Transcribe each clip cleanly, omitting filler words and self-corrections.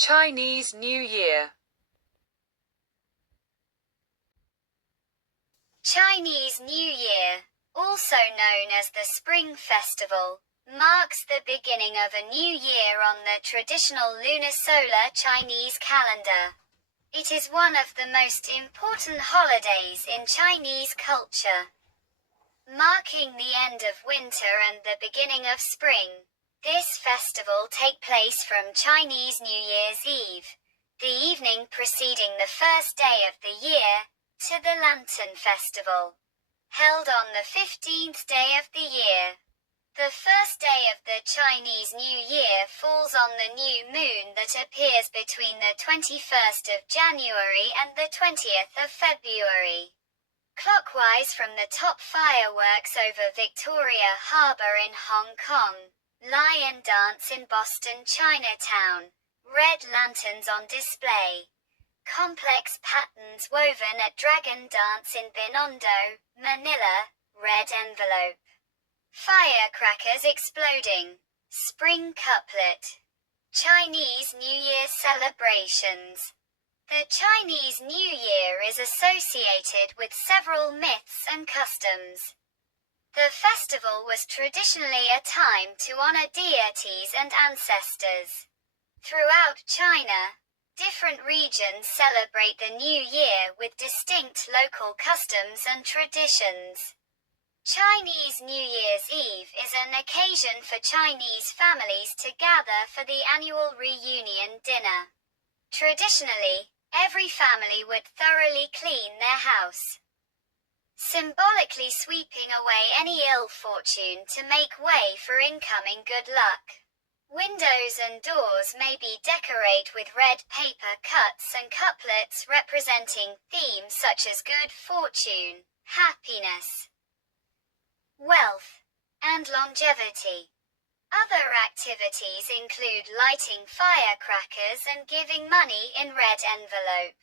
Chinese New Year. Chinese New Year, also known as the Spring Festival, marks the beginning of a new year on the traditional lunisolar Chinese calendar. It is one of the most important holidays in Chinese culture, marking the end of winter and the beginning of spring. This festival takes place from Chinese New Year's Eve, the evening preceding the first day of the year, to the Lantern Festival, held on the 15th day of the year. The first day of the Chinese New Year falls on the new moon that appears between the 21st of January and the 20th of February. Clockwise from the top, fireworks over Victoria Harbour in Hong Kong, lion dance in Boston Chinatown, red lanterns on display, complex patterns woven at Dragon Dance in Binondo, Manila, red envelope, firecrackers exploding, spring couplet, Chinese New Year celebrations. The Chinese New Year is associated with several myths and customs. The festival was traditionally a time to honor deities and ancestors. Throughout China, different regions celebrate the New Year with distinct local customs and traditions. Chinese New Year's Eve is an occasion for Chinese families to gather for the annual reunion dinner. Traditionally, every family would thoroughly clean their house, symbolically sweeping away any ill fortune to make way for incoming good luck. Windows and doors may be decorated with red paper cuts and couplets representing themes such as good fortune, happiness, wealth, and longevity. Other activities include lighting firecrackers and giving money in red envelope.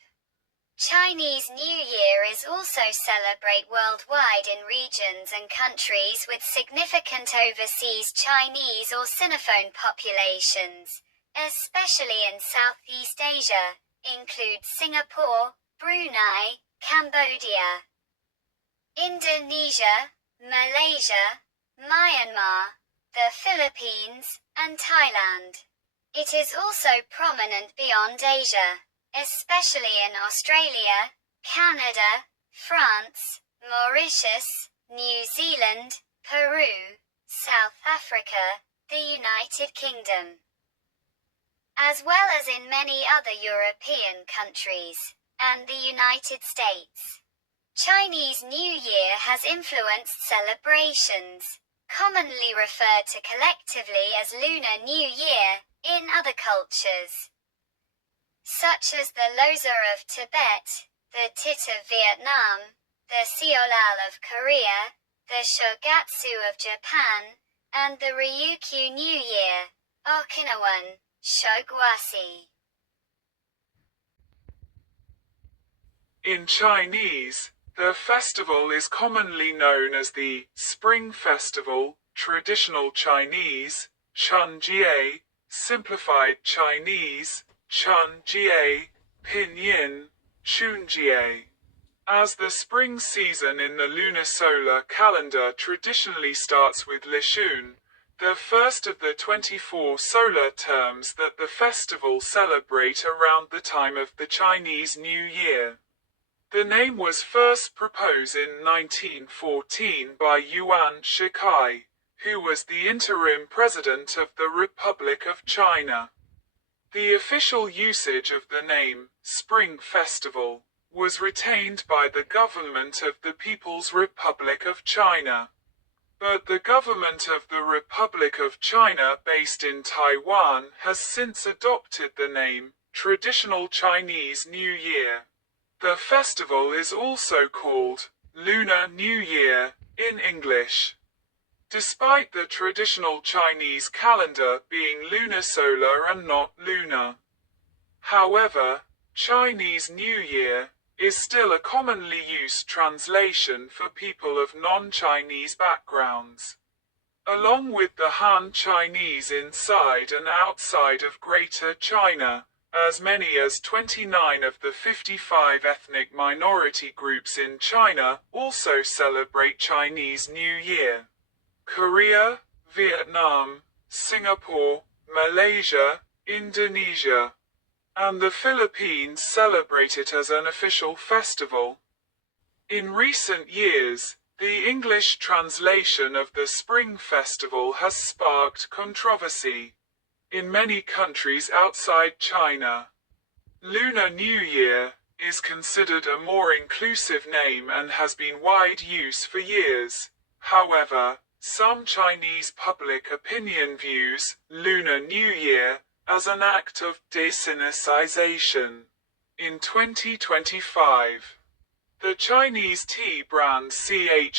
Chinese New Year is also celebrated worldwide in regions and countries with significant overseas Chinese or Sinophone populations, especially in Southeast Asia, include Singapore, Brunei, Cambodia, Indonesia, Malaysia, Myanmar, the Philippines, and Thailand. It is also prominent beyond Asia, especially in Australia, Canada, France, Mauritius, New Zealand, Peru, South Africa, the United Kingdom, as well as in many other European countries, and the United States. Chinese New Year has influenced celebrations, commonly referred to collectively as Lunar New Year, in other cultures, such as the Losar of Tibet, the Tit of Vietnam, the Seolal of Korea, the Shogatsu of Japan, and the Ryukyu New Year, Okinawan, Shogwasi. In Chinese, the festival is commonly known as the Spring Festival, traditional Chinese, Chunjie, simplified Chinese, Chunjie, pinyin, Chunjie. As the spring season in the lunisolar calendar traditionally starts with Lishun, the first of the 24 solar terms that the festival celebrate around the time of the Chinese New Year. The name was first proposed in 1914 by Yuan Shikai, who was the interim president of the Republic of China. The official usage of the name, Spring Festival, was retained by the government of the People's Republic of China. But the government of the Republic of China based in Taiwan has since adopted the name, Traditional Chinese New Year. The festival is also called Lunar New Year in English. Despite the traditional Chinese calendar being lunisolar and not lunar. However, Chinese New Year is still a commonly used translation for people of non-Chinese backgrounds. Along with the Han Chinese inside and outside of Greater China, As many as 29 of the 55 ethnic minority groups in China also celebrate Chinese New Year. Korea, Vietnam, Singapore, Malaysia, Indonesia, and the Philippines celebrate it as an official festival. In recent years, the English translation of the Spring Festival has sparked controversy. In many countries outside China, Lunar New Year is considered a more inclusive name and has been wide use for years. However, some Chinese public opinion views Lunar New Year as an act of de-Sinicization. In 2025, the Chinese tea brand CHAGEE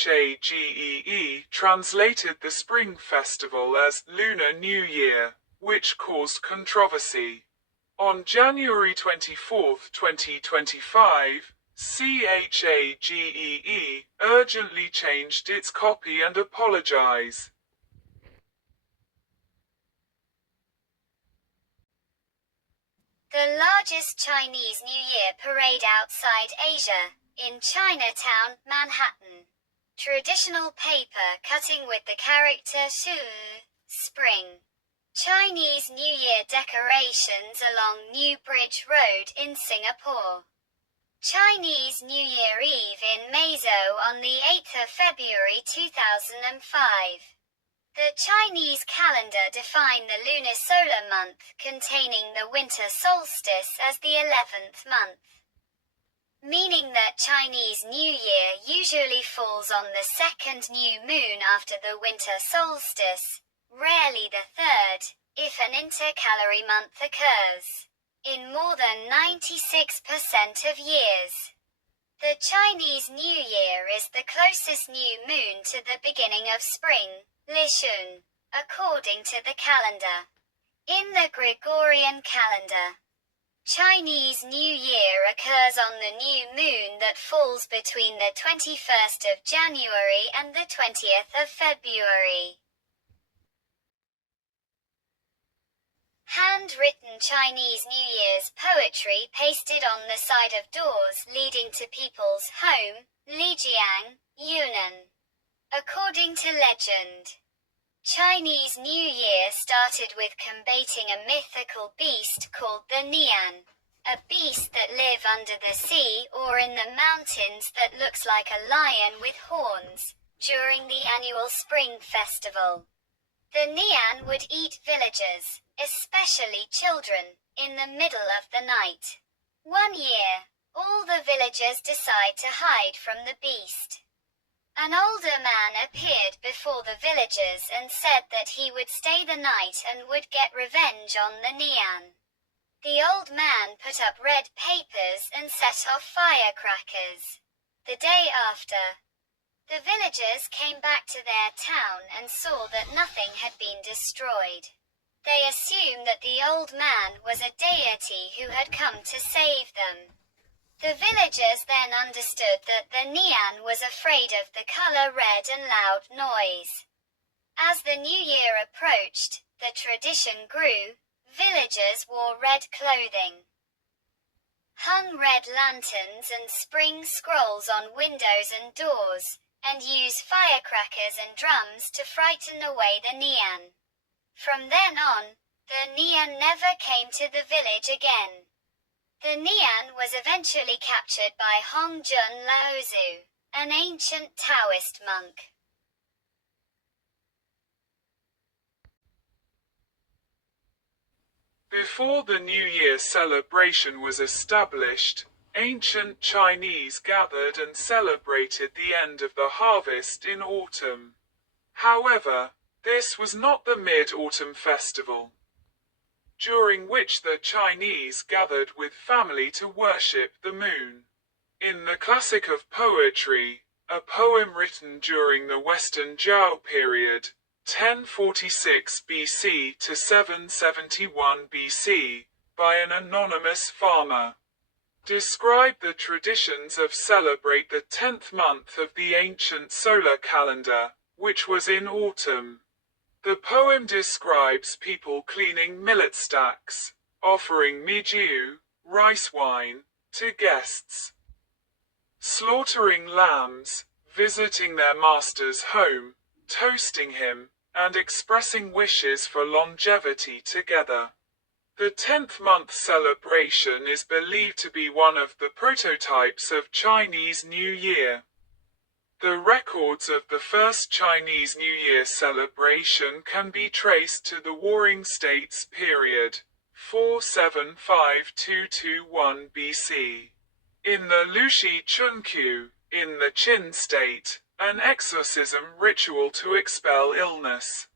translated the Spring Festival as Lunar New Year, which caused controversy. On January 24, 2025, CHAGEE urgently changed its copy and apologized. The largest Chinese New Year parade outside Asia, in Chinatown, Manhattan. Traditional paper cutting with the character Shu, spring. Chinese New Year decorations along New Bridge Road in Singapore. Chinese New Year Eve in Meizu on the 8th of February 2005. The Chinese calendar defined the lunisolar month containing the winter solstice as the 11th month, meaning that Chinese New Year usually falls on the second new moon after the winter solstice, rarely the third, if an intercalary month occurs. In more than 96% of years, the Chinese New Year is the closest new moon to the beginning of spring, Lishun, according to the calendar. In the Gregorian calendar, Chinese New Year occurs on the new moon that falls between the 21st of January and the 20th of February. Handwritten Chinese New Year's poetry pasted on the side of doors leading to people's home, Lijiang, Yunnan. According to legend, Chinese New Year started with combating a mythical beast called the Nian, a beast that live under the sea or in the mountains that looks like a lion with horns, during the annual Spring Festival. The Nian would eat villagers, especially children, in the middle of the night. One year, all the villagers decide to hide from the beast. An older man appeared before the villagers and said that he would stay the night and would get revenge on the Nian. The old man put up red papers and set off firecrackers. The day after, the villagers came back to their town and saw that nothing had been destroyed. They assumed that the old man was a deity who had come to save them. The villagers then understood that the Nian was afraid of the color red and loud noise. As the new year approached, the tradition grew. Villagers wore red clothing, hung red lanterns and spring scrolls on windows and doors, and used firecrackers and drums to frighten away the Nian. From then on, the Nian never came to the village again. The Nian was eventually captured by Hongjun Laozu, an ancient Taoist monk. Before the New Year celebration was established, ancient Chinese gathered and celebrated the end of the harvest in autumn. However, this was not the Mid-Autumn Festival, during which the Chinese gathered with family to worship the moon. In the classic of poetry, a poem written during the Western Zhou period, 1046 BC to 771 BC, by an anonymous farmer, described the traditions of celebrate the 10th month of the ancient solar calendar, which was in autumn. The poem describes people cleaning millet stacks, offering mijiu, rice wine, to guests. Slaughtering lambs, visiting their master's home, toasting him, and expressing wishes for longevity together. The 10th month celebration is believed to be one of the prototypes of Chinese New Year. The records of the first Chinese New Year celebration can be traced to the Warring States period, 475–221 BC. In the Lushi Chunkyu, in the Qin state, an exorcism ritual to expel illness,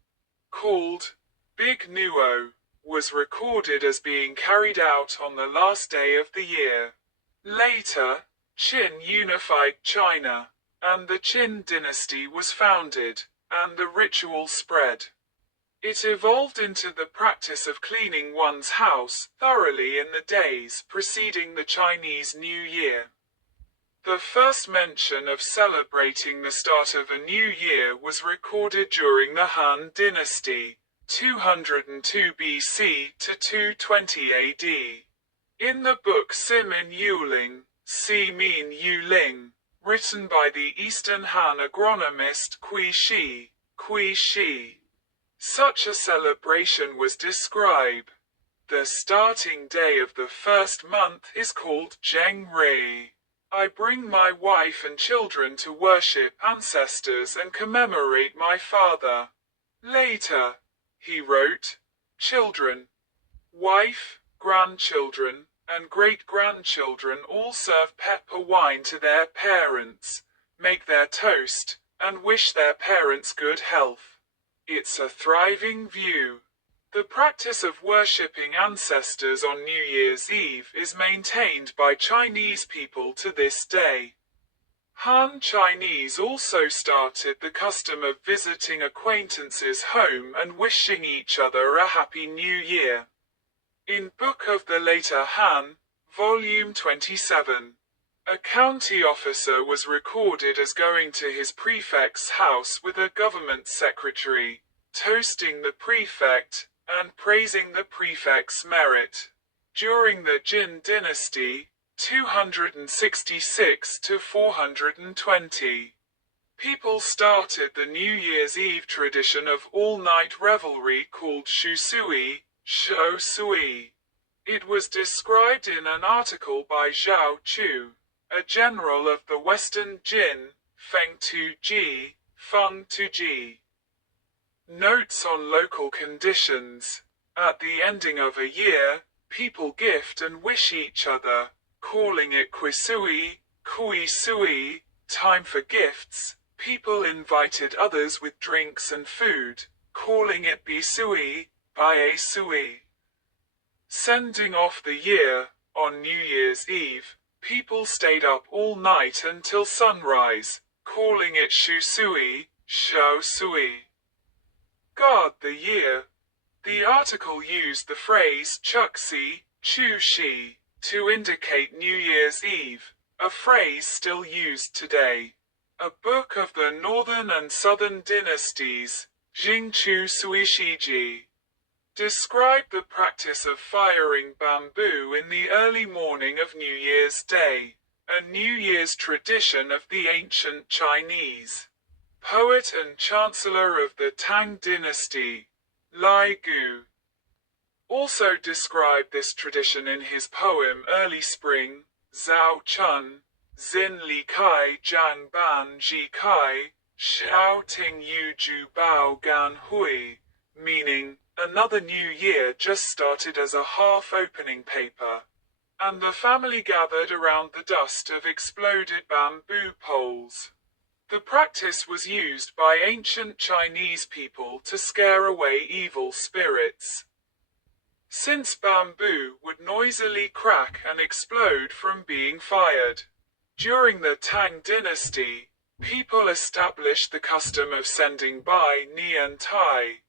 called Big Nuo, was recorded as being carried out on the last day of the year. Later, Qin unified China, and the Qin dynasty was founded, and the ritual spread. It evolved into the practice of cleaning one's house thoroughly in the days preceding the Chinese New Year. The first mention of celebrating the start of a new year was recorded during the Han Dynasty, 202 BC to 220 AD. In the book Simin Yuling, Simin Yuling, written by the Eastern Han agronomist Qi Shi, such a celebration was described. The starting day of the first month is called Zheng Rei. I bring my wife and children to worship ancestors and commemorate my father. Later, he wrote, children, wife, grandchildren, and great-grandchildren all serve pepper wine to their parents, make their toast, and wish their parents good health. It's a thriving view. The practice of worshipping ancestors on New Year's Eve is maintained by Chinese people to this day. Han Chinese also started the custom of visiting acquaintances' home and wishing each other a Happy New Year. In Book of the Later Han, Volume 27, a county officer was recorded as going to his prefect's house with a government secretary, toasting the prefect, and praising the prefect's merit. During the Jin dynasty, 266 to 420, people started the New Year's Eve tradition of all-night revelry called Shusui, Shou Sui. It was described in an article by Zhao Chu, a general of the Western Jin, Feng Tu Ji, Feng Tu Ji. Notes on local conditions. At the ending of a year, people gift and wish each other, calling it Quisui, Kui Sui, time for gifts. People invited others with drinks and food, calling it Bisui, Bae Sui. Sending off the year. On New Year's Eve, people stayed up all night until sunrise, calling it Shusui, Shou Sui. Guard the year. The article used the phrase Chuxi, Chu Shi, to indicate New Year's Eve, a phrase still used today. A book of the Northern and Southern dynasties, Jingchu Suishiji, described the practice of firing bamboo in the early morning of New Year's Day, a New Year's tradition of the ancient Chinese. Poet and Chancellor of the Tang Dynasty, Lai Gu, also described this tradition in his poem Early Spring, Zhao Chun, Xin Li Kai Jiang Ban Ji Kai, Xiao Ting Yu Ju Bao Gan Hui, meaning, another new year just started as a half-opening paper, and the family gathered around the dust of exploded bamboo poles. The practice was used by ancient Chinese people to scare away evil spirits. Since bamboo would noisily crack and explode from being fired. During the Tang Dynasty, people established the custom of sending Bai Nian Tai,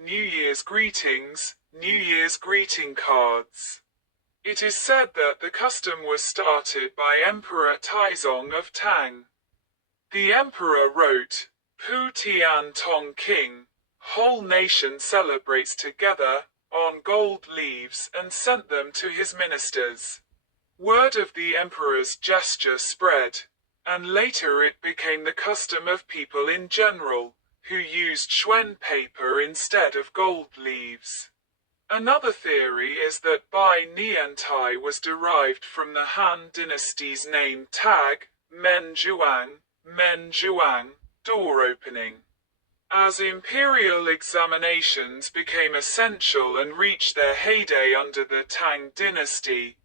New Year's greetings, New Year's greeting cards. It is said that the custom was started by Emperor Taizong of Tang. The emperor wrote, Pu Tian Tong King, whole nation celebrates together, on gold leaves and sent them to his ministers. Word of the emperor's gesture spread, and later it became the custom of people in general, who used Schwen paper instead of gold leaves. Another theory is that Bai Niantai was derived from the Han dynasty's name Tag, Men Zhuang, door opening. As imperial examinations became essential and reached their heyday under the Tang dynasty,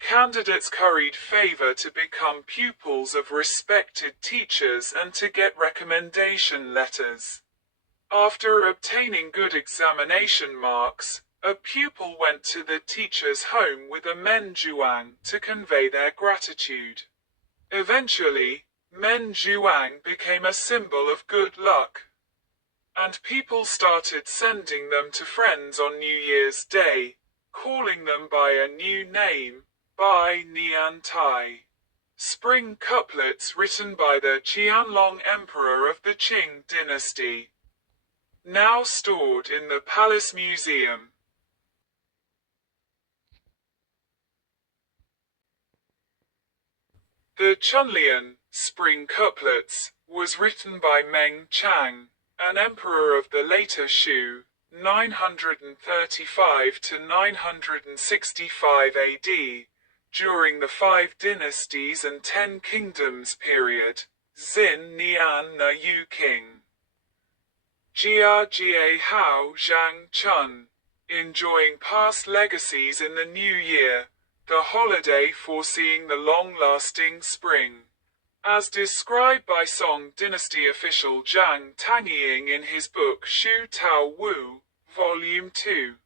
candidates curried favor to become pupils of respected teachers and to get recommendation letters. After obtaining good examination marks, a pupil went to the teacher's home with a menjuang to convey their gratitude. Eventually, menjuang became a symbol of good luck, and people started sending them to friends on New Year's Day, calling them by a new name, Bai Niantai. Spring couplets written by the Qianlong Emperor of the Qing dynasty. Now stored in the Palace Museum. The Chunlian, Spring Couplets, was written by Meng Chang, an emperor of the later Shu, 935 to 965 AD, during the Five Dynasties and Ten Kingdoms period, Xin Nian Na Yu King. Jia Jie Hao Zhang Chun, enjoying past legacies in the new year, the holiday foreseeing the long-lasting spring. As described by Song Dynasty official Zhang Tangying in his book Shu Tao Wu, Volume 2.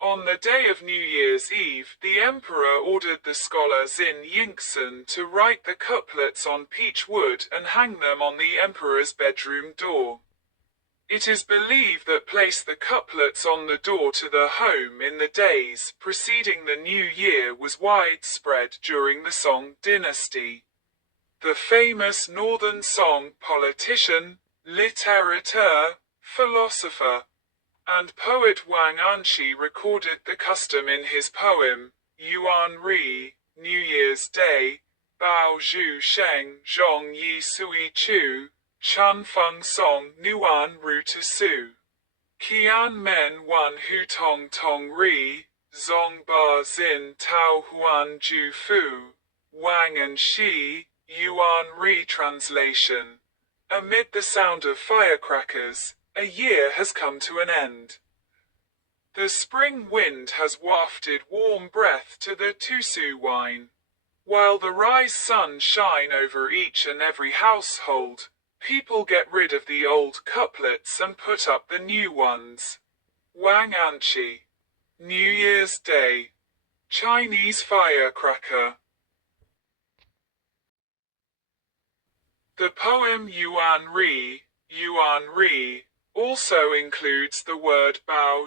On the day of New Year's Eve, the emperor ordered the scholar Xin Yingxin to write the couplets on peach wood and hang them on the emperor's bedroom door. It is believed that place the couplets on the door to the home in the days preceding the New Year was widespread during the Song Dynasty. The famous Northern Song politician, litterateur, philosopher, and poet Wang Anshi recorded the custom in his poem, Yuan Ri, New Year's Day, Bao Zhu Sheng Zhong Yi Sui Chu, Chun Feng Song Nuan Ru Tu Su. Qian Men Wan Hu Tong Tong Ri, Zong Ba Xin Tao Huan Ju Fu, Wang and Shi, Yuan Ri translation. Amid the sound of firecrackers, a year has come to an end. The spring wind has wafted warm breath to the Tusu wine. While the rise sun shine over each and every household, people get rid of the old couplets and put up the new ones. Wang Anshi. New Year's Day. Chinese firecracker. The poem Yuan Ri, also includes the word Bao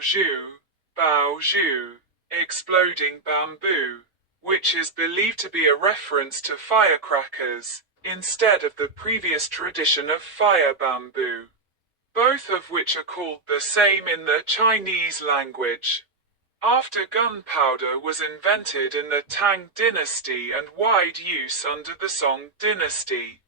Zhu, exploding bamboo, which is believed to be a reference to firecrackers, instead of the previous tradition of fire bamboo, both of which are called the same in the Chinese language. After gunpowder was invented in the Tang dynasty and wide use under the Song dynasty,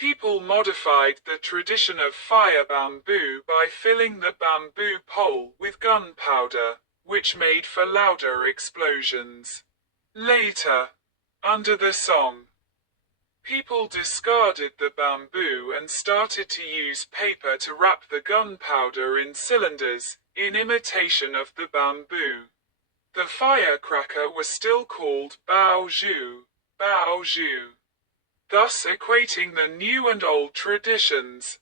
people modified the tradition of fire bamboo by filling the bamboo pole with gunpowder, which made for louder explosions. Later, under the Song, people discarded the bamboo and started to use paper to wrap the gunpowder in cylinders, in imitation of the bamboo. The firecracker was still called Bao Zhu, thus equating the new and old traditions.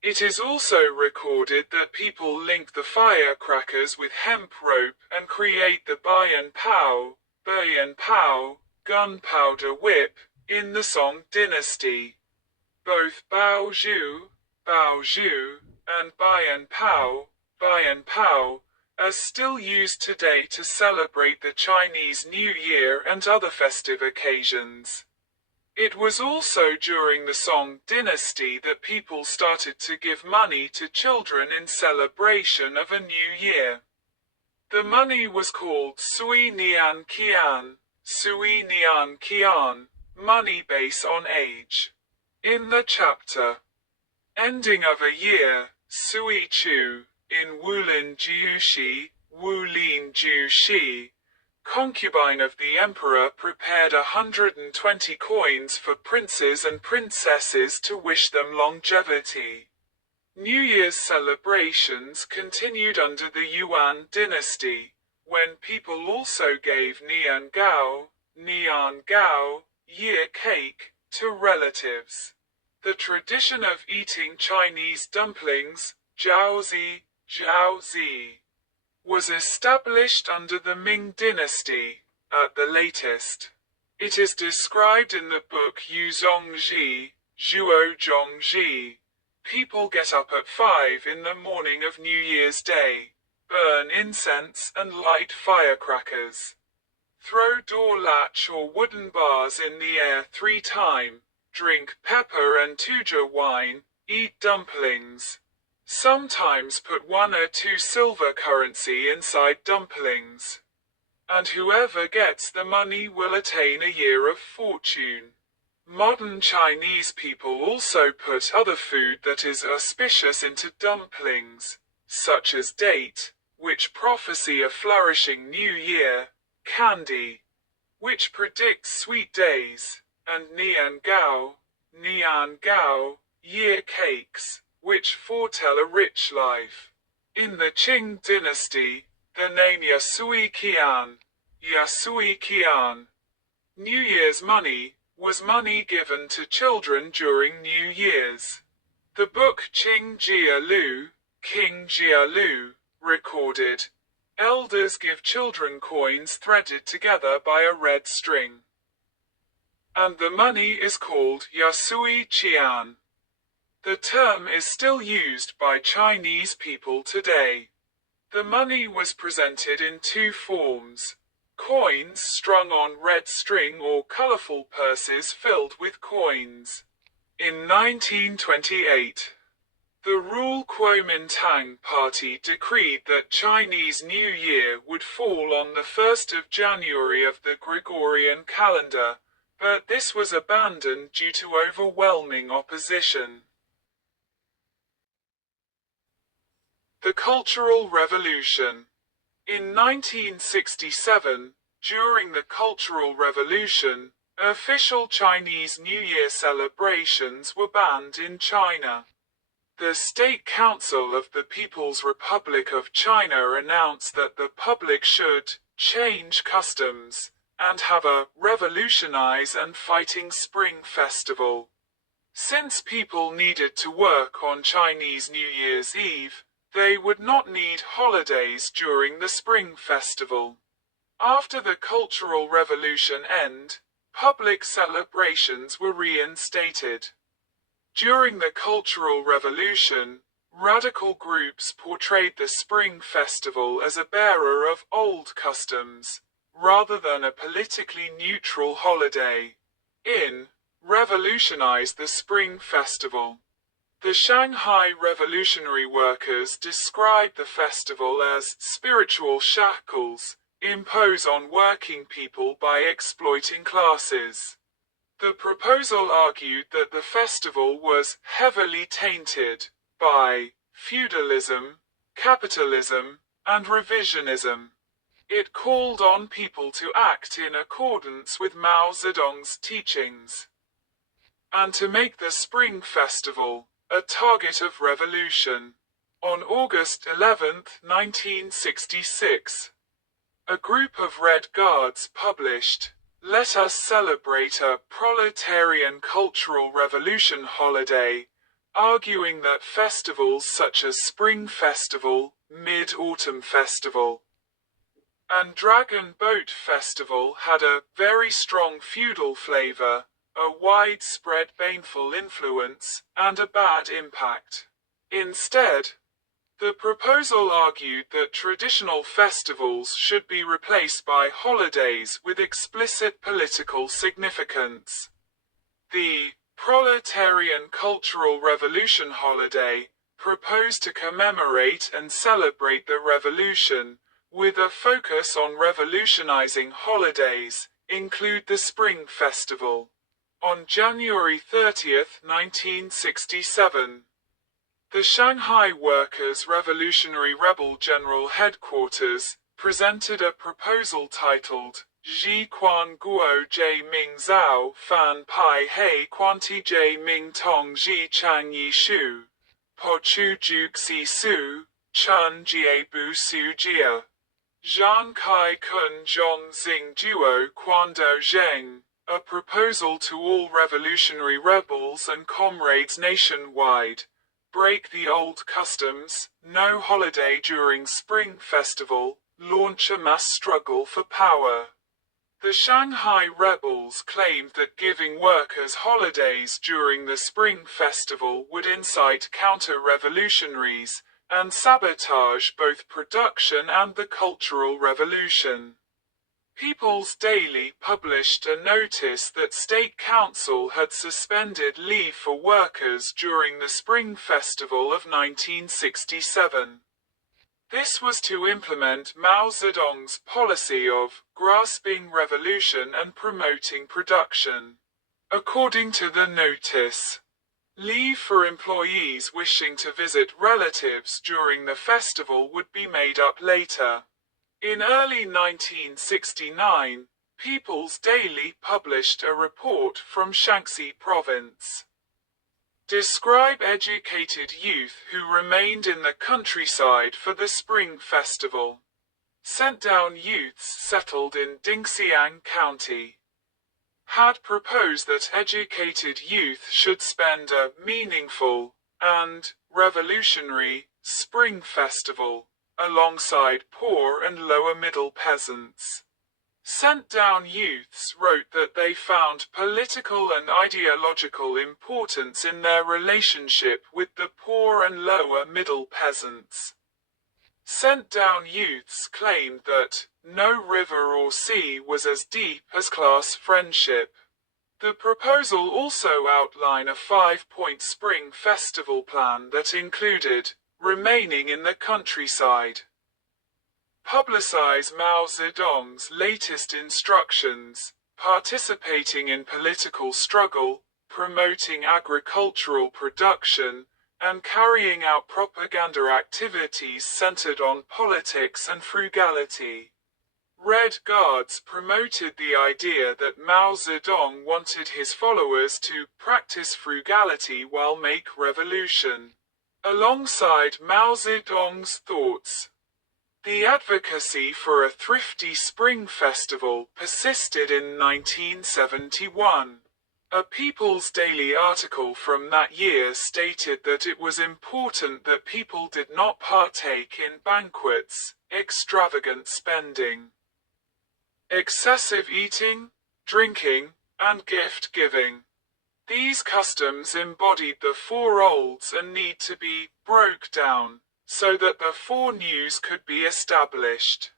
It is also recorded that people link the firecrackers with hemp rope and create the Bayan Pao, gunpowder whip, in the Song dynasty. Both Bao Zhu, and Bayan Pao, are still used today to celebrate the Chinese New Year and other festive occasions. It was also during the Song dynasty that people started to give money to children in celebration of a new year. The money was called Sui Nian Qian, Sui Nian Qian, money based on age. In the chapter Ending of a Year, Sui Chu, in Wulin Jiushi, Wulin Jiushi, concubine of the emperor prepared 120 coins for princes and princesses to wish them longevity. New Year's celebrations continued under the Yuan dynasty, when people also gave Nian Gao, year cake, to relatives. The tradition of eating Chinese dumplings, jiaozi, was established under the Ming dynasty, at the latest. It is described in the book Yuzhongji, Zhuozhongji. People get up at 5 in the morning of New Year's Day, burn incense and light firecrackers. Throw door latch or wooden bars in the air 3 times, drink pepper and tuja wine, eat dumplings. Sometimes put 1 or 2 silver currency inside dumplings. And whoever gets the money will attain a year of fortune. Modern Chinese people also put other food that is auspicious into dumplings, such as date, which prophesy a flourishing new year, candy, which predicts sweet days, and Nian Gao, year cakes, which foretell a rich life. In the Qing dynasty, the name Yasui Qian, New Year's money, was money given to children during New Year's. The book Qing Jia Lu, King Jia Lu, recorded, elders give children coins threaded together by a red string. And the money is called Yasui Qian. The term is still used by Chinese people today. The money was presented in 2 forms. Coins strung on red string or colorful purses filled with coins. In 1928, the Rule Kuomintang Party decreed that Chinese New Year would fall on the 1st of January of the Gregorian calendar, but this was abandoned due to overwhelming opposition. The Cultural Revolution. In 1967, during the Cultural Revolution, official Chinese New Year celebrations were banned in China. The State Council of the People's Republic of China announced that the public should change customs and have a revolutionize and fighting Spring Festival. Since people needed to work on Chinese New Year's Eve, they would not need holidays during the Spring Festival. After the Cultural Revolution ended, public celebrations were reinstated. During the Cultural Revolution, radical groups portrayed the Spring Festival as a bearer of old customs, rather than a politically neutral holiday. Revolutionize the Spring Festival. The Shanghai Revolutionary Workers described the festival as spiritual shackles imposed on working people by exploiting classes. The proposal argued that the festival was heavily tainted by feudalism, capitalism, and revisionism. It called on people to act in accordance with Mao Zedong's teachings, and to make the Spring Festival a target of revolution. On August 11, 1966, a group of Red Guards published, "Let Us Celebrate a Proletarian Cultural Revolution Holiday," arguing that festivals such as Spring Festival, Mid-Autumn Festival, and Dragon Boat Festival had a very strong feudal flavor, a widespread baneful influence, and a bad impact. Instead, the proposal argued that traditional festivals should be replaced by holidays with explicit political significance. The Proletarian Cultural Revolution holiday proposed to commemorate and celebrate the revolution, with a focus on revolutionizing holidays, include the Spring Festival. On January 30th, 1967, the Shanghai Workers' Revolutionary Rebel General Headquarters presented a proposal titled Ji Quan Guo Jie Ming Zhao Fan Pai Hei Quanti Jie Ming Tong Ji Chang Yi Shu Po Chu Juk Si Su Chun Jie Bu Su Jia Zhan Kai Kun Zhong Xing Duo Quando Zheng, a proposal to all revolutionary rebels and comrades nationwide. Break the old customs, no holiday during Spring Festival, launch a mass struggle for power. The Shanghai rebels claimed that giving workers holidays during the Spring Festival would incite counter-revolutionaries and sabotage both production and the Cultural Revolution. People's Daily published a notice that State Council had suspended leave for workers during the Spring Festival of 1967. This was to implement Mao Zedong's policy of grasping revolution and promoting production. According to the notice, leave for employees wishing to visit relatives during the festival would be made up later. In early 1969, People's Daily published a report from Shaanxi Province. Describe educated youth who remained in the countryside for the Spring Festival. Sent down youths settled in Dingxiang County had proposed that educated youth should spend a meaningful and revolutionary Spring Festival alongside poor and lower-middle peasants. Sent down youths wrote that they found political and ideological importance in their relationship with the poor and lower-middle peasants. Sent down youths claimed that no river or sea was as deep as class friendship. The proposal also outlined a 5-point Spring Festival plan that included remaining in the countryside, publicize Mao Zedong's latest instructions, participating in political struggle, promoting agricultural production, and carrying out propaganda activities centered on politics and frugality. Red Guards promoted the idea that Mao Zedong wanted his followers to practice frugality while make revolution. Alongside Mao Zedong's thoughts, the advocacy for a thrifty Spring Festival persisted in 1971. A People's Daily article from that year stated that it was important that people did not partake in banquets, extravagant spending, excessive eating, drinking, and gift-giving. These customs embodied the four olds and need to be broke down, so that the four news could be established.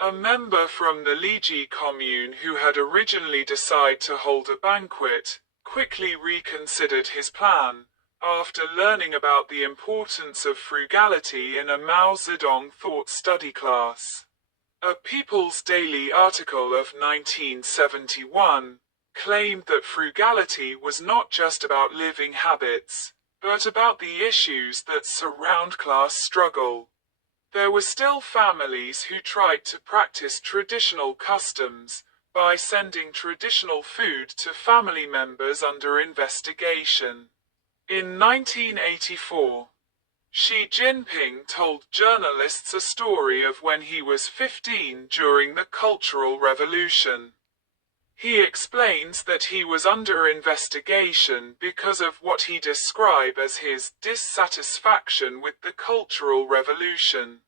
A member from the Liji commune who had originally decided to hold a banquet, quickly reconsidered his plan, after learning about the importance of frugality in a Mao Zedong thought study class. A People's Daily article of 1971 claimed that frugality was not just about living habits, but about the issues that surround class struggle. There were still families who tried to practice traditional customs by sending traditional food to family members under investigation. In 1984, Xi Jinping told journalists a story of when he was 15 during the Cultural Revolution. He explains that he was under investigation because of what he described as his dissatisfaction with the Cultural Revolution.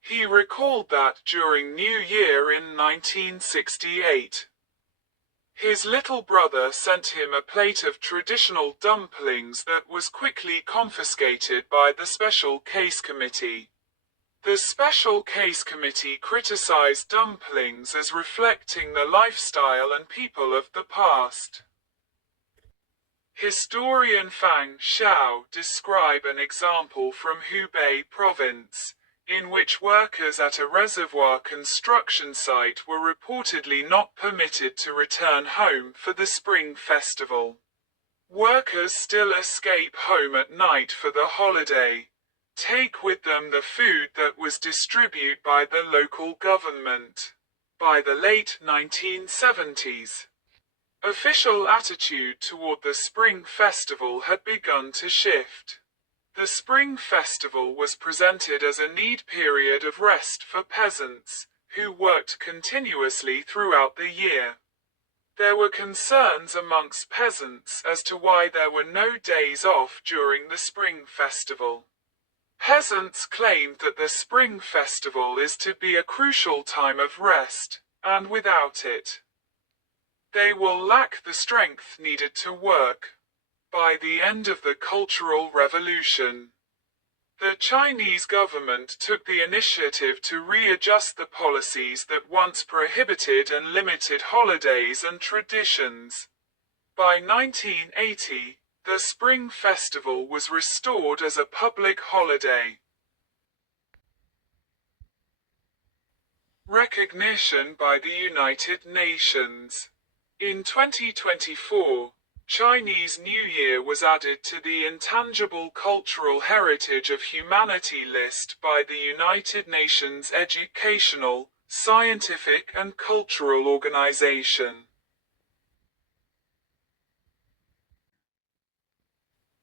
He recalled that during New Year in 1968, his little brother sent him a plate of traditional dumplings that was quickly confiscated by the Special Case Committee. The Special Case Committee criticized dumplings as reflecting the lifestyle and people of the past. Historian Fang Xiao described an example from Hubei province. in which workers at a reservoir construction site were reportedly not permitted to return home for the Spring Festival. Workers still escape home at night for the holiday, take with them the food that was distributed by the local government. By the late 1970s, official attitude toward the Spring Festival had begun to shift. The Spring Festival was presented as a need period of rest for peasants, who worked continuously throughout the year. There were concerns amongst peasants as to why there were no days off during the Spring Festival. Peasants claimed that the Spring Festival is to be a crucial time of rest, and without it, they will lack the strength needed to work. By the end of the Cultural Revolution, the Chinese government took the initiative to readjust the policies that once prohibited and limited holidays and traditions. By 1980, the Spring Festival was restored as a public holiday. Recognition by the United Nations. In 2024, Chinese New Year was added to the Intangible Cultural Heritage of Humanity list by the United Nations Educational, Scientific and Cultural Organization.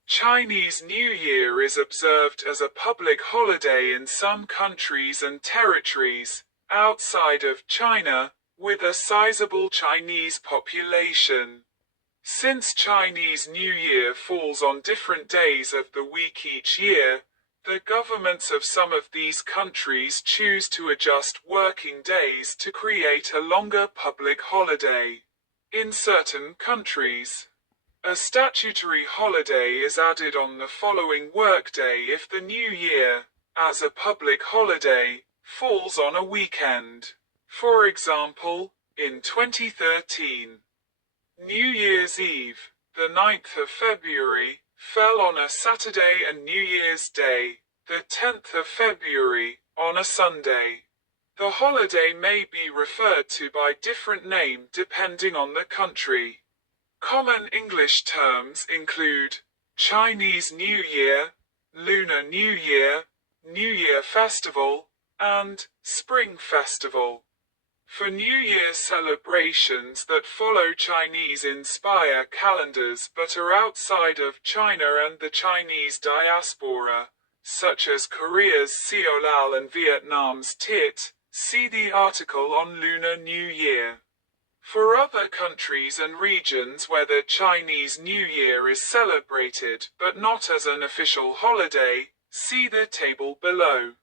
Chinese New Year is observed as a public holiday in some countries and territories outside of China, with a sizable Chinese population. Since Chinese New Year falls on different days of the week each year, the governments of some of these countries choose to adjust working days to create a longer public holiday. In certain countries, a statutory holiday is added on the following workday if the New Year, as a public holiday, falls on a weekend. For example, in 2013, New Year's Eve, the 9th of February, fell on a Saturday and New Year's Day, the 10th of February, on a Sunday. The holiday may be referred to by different name depending on the country. Common English terms include Chinese New Year, Lunar New Year, New Year Festival, and Spring Festival. For New Year celebrations that follow Chinese-inspired calendars but are outside of China and the Chinese diaspora, such as Korea's Seolal and Vietnam's Tet, see the article on Lunar New Year. For other countries and regions where the Chinese New Year is celebrated but not as an official holiday, see the table below.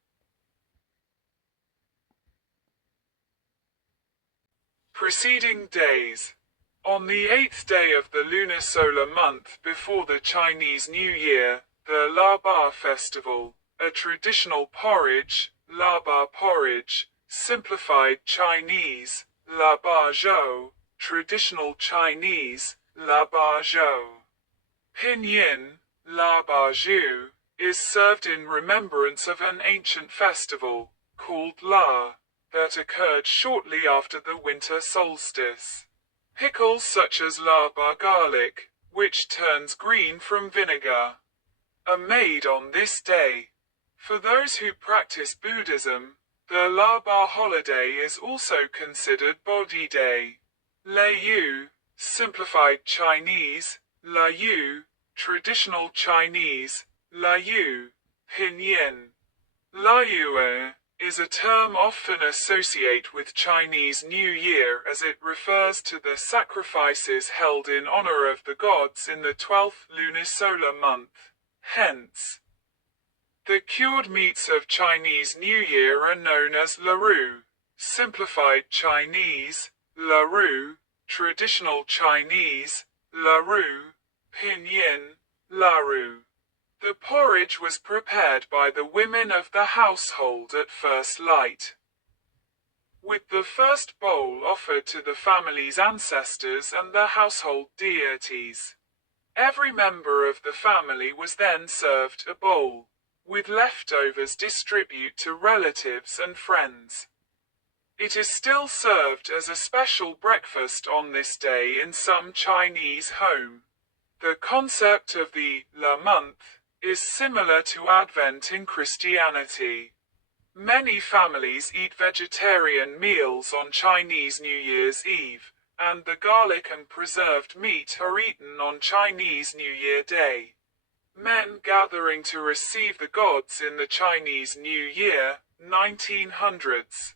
Preceding days. On the 8th day of the lunar solar month before the Chinese New Year, the La Ba Festival, a traditional porridge, La Ba porridge, simplified Chinese, La Ba Zhou, traditional Chinese, La Ba Zhou, Pinyin, La Ba Zhu, is served in remembrance of an ancient festival, called La, that occurred shortly after the winter solstice. Pickles such as La Ba garlic, which turns green from vinegar, are made on this day. For those who practice Buddhism, the La Ba holiday is also considered Bodhi Day. Lei Yu, simplified Chinese, La Yu, traditional Chinese, La Yu, Pinyin. La Yue is a term often associated with Chinese New Year as it refers to the sacrifices held in honor of the gods in the 12th lunisolar month. Hence, the cured meats of Chinese New Year are known as Laru, simplified Chinese, Laru, traditional Chinese, Laru, Pinyin, Laru. The porridge was prepared by the women of the household at first light, with the first bowl offered to the family's ancestors and the household deities. Every member of the family was then served a bowl. with leftovers distribute to relatives and friends. It is still served as a special breakfast on this day in some Chinese home. The concept of the La month is similar to Advent in Christianity. Many families eat vegetarian meals on Chinese New Year's Eve, and the garlic and preserved meat are eaten on Chinese New Year Day. Men gathering to receive the gods in the Chinese New Year, 1900s.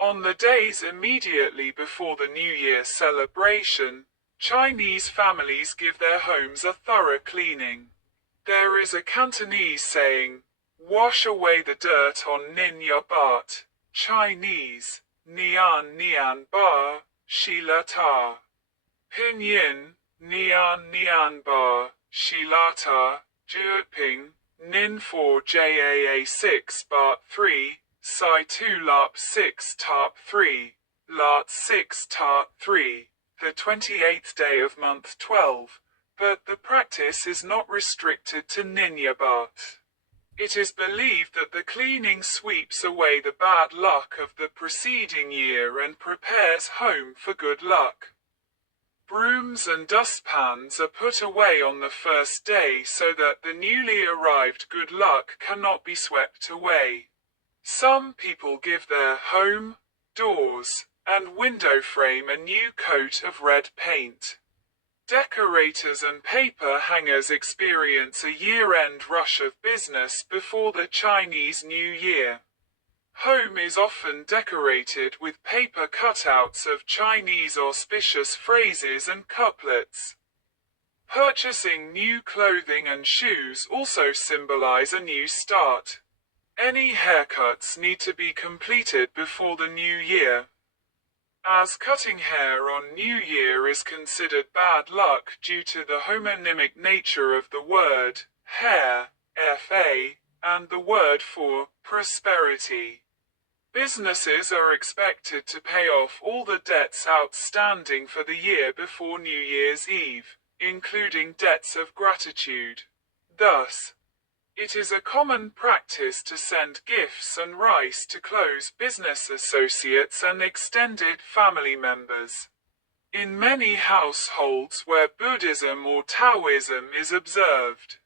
On the days immediately before the New Year celebration, Chinese families give their homes a thorough cleaning. There is a Cantonese saying, "Wash away the dirt on Nin Ya Bat," Chinese, Nian Nian Ba, Shi La Ta. Pinyin, Nian Nian Ba, Shi La Ta, Jiuping, Nin 4 Jaa 6 Bat 3, Sai 2 Lap 6 Tap 3, Lat 6 Tap 3, the 28th day of month 12, but the practice is not restricted to Ninyabat. It is believed that the cleaning sweeps away the bad luck of the preceding year and prepares home for good luck. Brooms and dustpans are put away on the first day so that the newly arrived good luck cannot be swept away. Some people give their home, doors, and window frame a new coat of red paint. Decorators and paper hangers experience a year-end rush of business before the Chinese New Year. Home is often decorated with paper cutouts of Chinese auspicious phrases and couplets. Purchasing new clothing and shoes also symbolize a new start. Any haircuts need to be completed before the new year. As cutting hair on New Year is considered bad luck due to the homonymic nature of the word, hair, fa, and the word for prosperity. Businesses are expected to pay off all the debts outstanding for the year before New Year's Eve, including debts of gratitude. Thus, it is a common practice to send gifts and rice to close business associates and extended family members. In many households where Buddhism or Taoism is observed,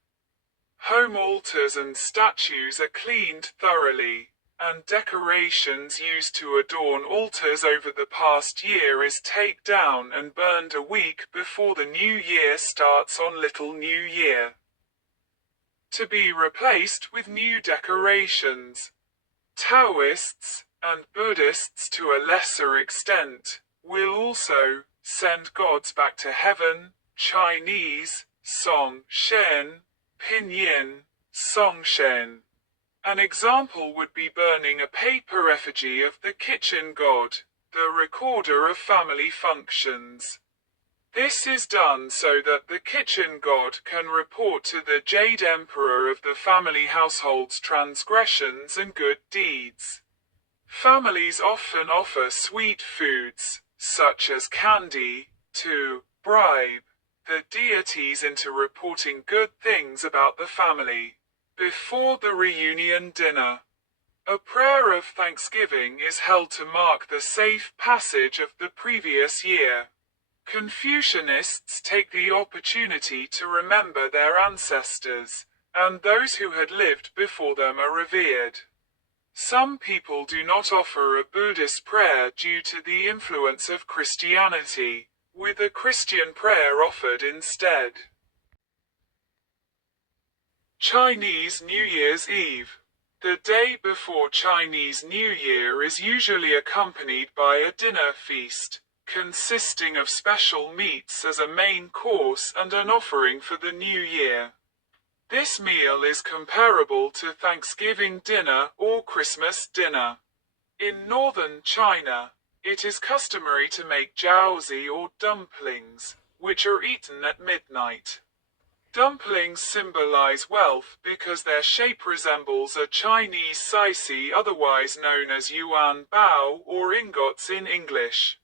home altars and statues are cleaned thoroughly, and decorations used to adorn altars over the past year is taken down and burned a week before the new year starts on Little New Year, to be replaced with new decorations. Taoists, and Buddhists to a lesser extent, will also send gods back to heaven, Chinese, Song Shen, Pinyin, Song Shen. An example would be burning a paper effigy of the kitchen god, the recorder of family functions. This is done so that the kitchen god can report to the Jade Emperor of the family household's transgressions and good deeds. Families often offer sweet foods, such as candy, to bribe the deities into reporting good things about the family. Before the reunion dinner, a prayer of thanksgiving is held to mark the safe passage of the previous year. Confucianists take the opportunity to remember their ancestors, and those who had lived before them are revered. Some people do not offer a Buddhist prayer due to the influence of Christianity, with a Christian prayer offered instead. Chinese New Year's Eve. The day before Chinese New Year is usually accompanied by a dinner feast, consisting of special meats as a main course and an offering for the new year. This meal is comparable to Thanksgiving dinner or Christmas dinner. In northern China, it is customary to make jiaozi or dumplings, which are eaten at midnight. Dumplings symbolize wealth because their shape resembles a Chinese saici, otherwise known as yuan bao or ingots in English.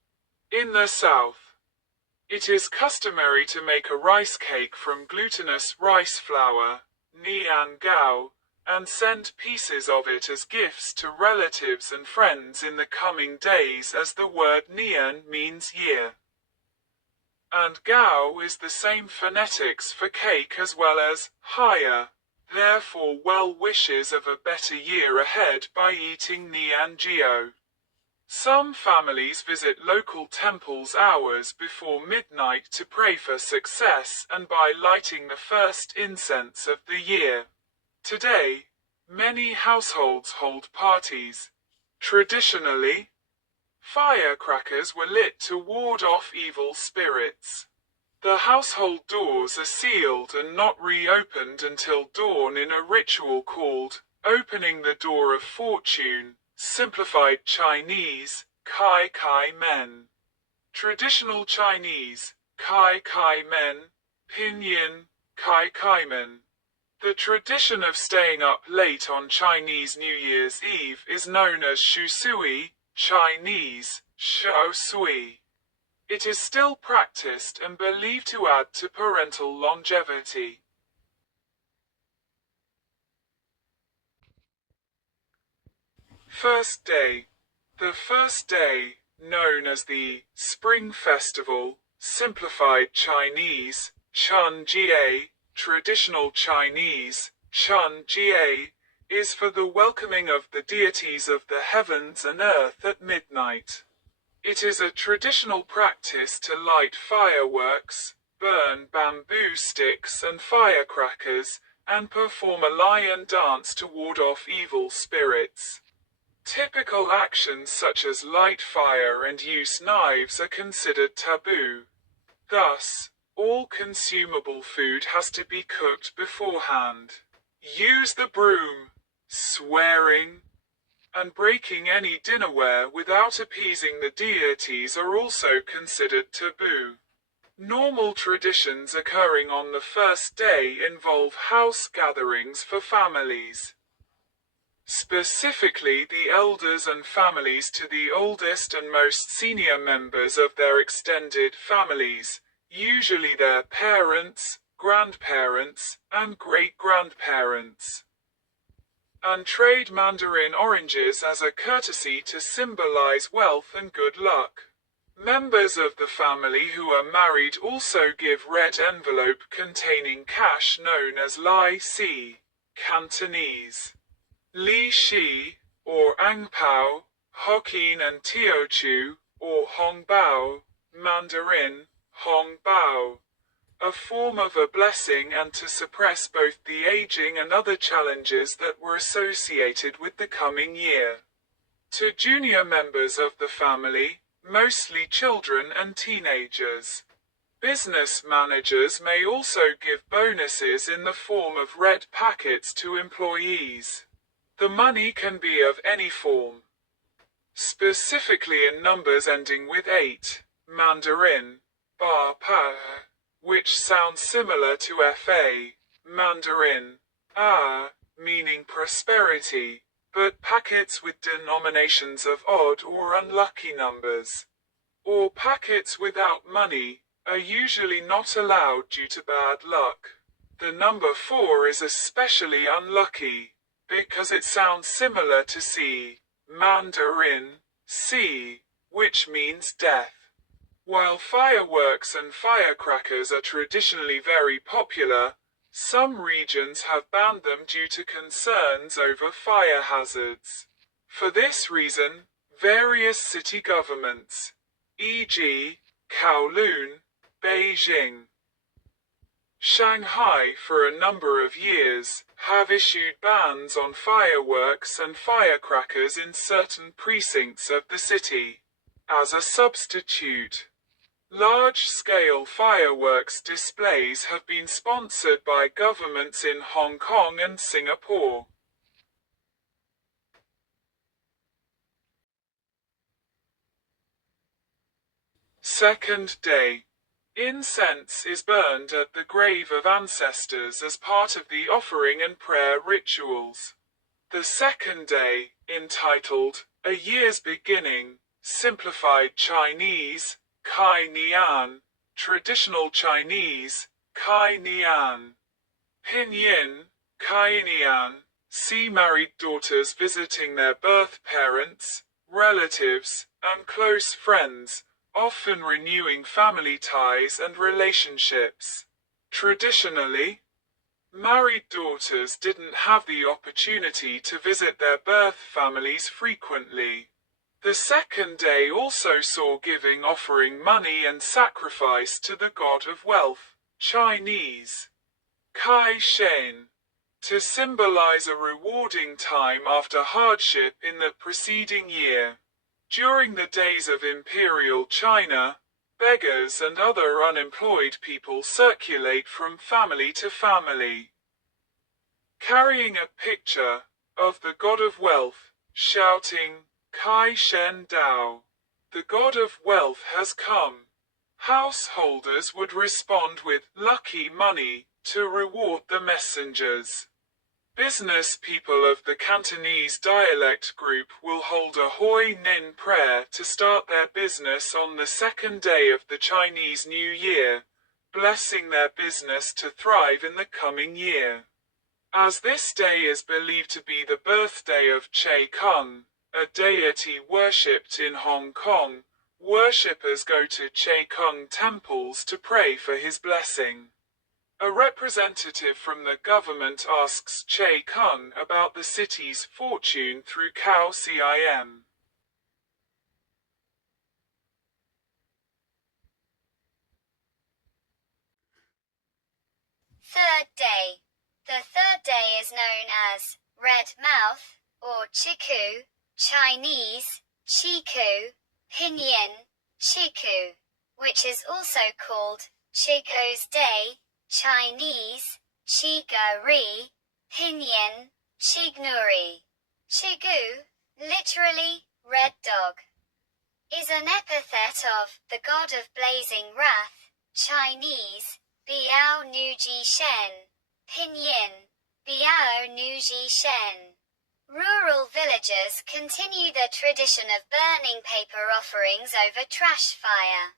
In the south, it is customary to make a rice cake from glutinous rice flour, nian gao, and send pieces of it as gifts to relatives and friends in the coming days, as the word Nian means year. And Gao is the same phonetics for cake as well as higher. Therefore, well wishes of a better year ahead by eating Nian Jiao. Some families visit local temples hours before midnight to pray for success and by lighting the first incense of the year. Today, many households hold parties. Traditionally, firecrackers were lit to ward off evil spirits. The household doors are sealed and not reopened until dawn in a ritual called opening the door of fortune, simplified Chinese, Kai Kai Men. Traditional Chinese, Kai Kai Men, Pinyin, Kai Kai Men. The tradition of staying up late on Chinese New Year's Eve is known as Shu Sui, Chinese, Shou Sui. It is still practiced and believed to add to parental longevity. First day. The first day, known as the Spring Festival, simplified Chinese, Chun Jie, traditional Chinese, Chun Jie, is for the welcoming of the deities of the heavens and earth at midnight. It is a traditional practice to light fireworks, burn bamboo sticks and firecrackers, and perform a lion dance to ward off evil spirits. Typical actions such as light fire and use knives are considered taboo. Thus, all consumable food has to be cooked beforehand. Use the broom, swearing, and breaking any dinnerware without appeasing the deities are also considered taboo. Normal traditions occurring on the first day involve house gatherings for families. Specifically, the elders and families to the oldest and most senior members of their extended families, usually their parents, grandparents, and great-grandparents. And trade mandarin oranges as a courtesy to symbolize wealth and good luck. Members of the family who are married also give red envelope containing cash known as Lai Si, Cantonese. Li Shi, or Ang Pao, Hokkien and Teochew, or Hong Bao, Mandarin, Hong Bao. A form of a blessing and to suppress both the aging and other challenges that were associated with the coming year. To junior members of the family, mostly children and teenagers. Business managers may also give bonuses in the form of red packets to employees. The money can be of any form. Specifically in numbers ending with 8, Mandarin, Ba Pa, which sounds similar to Fa, Mandarin, meaning prosperity, but packets with denominations of odd or unlucky numbers, or packets without money, are usually not allowed due to bad luck. The number 4 is especially unlucky, because it sounds similar to C, Mandarin, C, which means death. While fireworks and firecrackers are traditionally very popular, some regions have banned them due to concerns over fire hazards. For this reason, various city governments, e.g., Kowloon, Beijing, Shanghai for a number of years, have issued bans on fireworks and firecrackers in certain precincts of the city. As a substitute, large-scale fireworks displays have been sponsored by governments in Hong Kong and Singapore. Second day. Incense is burned at the grave of ancestors as part of the offering and prayer rituals. The second day, entitled A Year's Beginning, simplified Chinese, Kai Nian, traditional Chinese, Kai Nian, Pinyin, Kai Nian, See married daughters visiting their birth parents, relatives, and close friends, often renewing family ties and relationships. Traditionally, married daughters didn't have the opportunity to visit their birth families frequently. The second day also saw giving, offering money and sacrifice to the god of wealth, Chinese Kai Shen, to symbolize a rewarding time after hardship in the preceding year. During the days of Imperial China, beggars and other unemployed people circulate from family to family, carrying a picture of the god of wealth, shouting, Kai Shen Dao, the god of wealth has come. Householders would respond with lucky money to reward the messengers. Business people of the Cantonese dialect group will hold a Hoi Nin prayer to start their business on the second day of the Chinese New Year, blessing their business to thrive in the coming year. As this day is believed to be the birthday of Che Kung, a deity worshipped in Hong Kong, worshippers go to Che Kung temples to pray for his blessing. A representative from the government asks Che Kung about the city's fortune through Cao Cim. Third day. The third day is known as Red Mouth, or Chiku, Chinese, Chiku, Pinyin, Chiku, which is also called Chigo's Day, Chinese, Chigari, Pinyin, Chignuri. Chigu, literally, red dog, is an epithet of the god of blazing wrath, Chinese, Biao Nuji Shen, Pinyin, Biao Nuji Shen. Rural villagers continue the tradition of burning paper offerings over trash fire.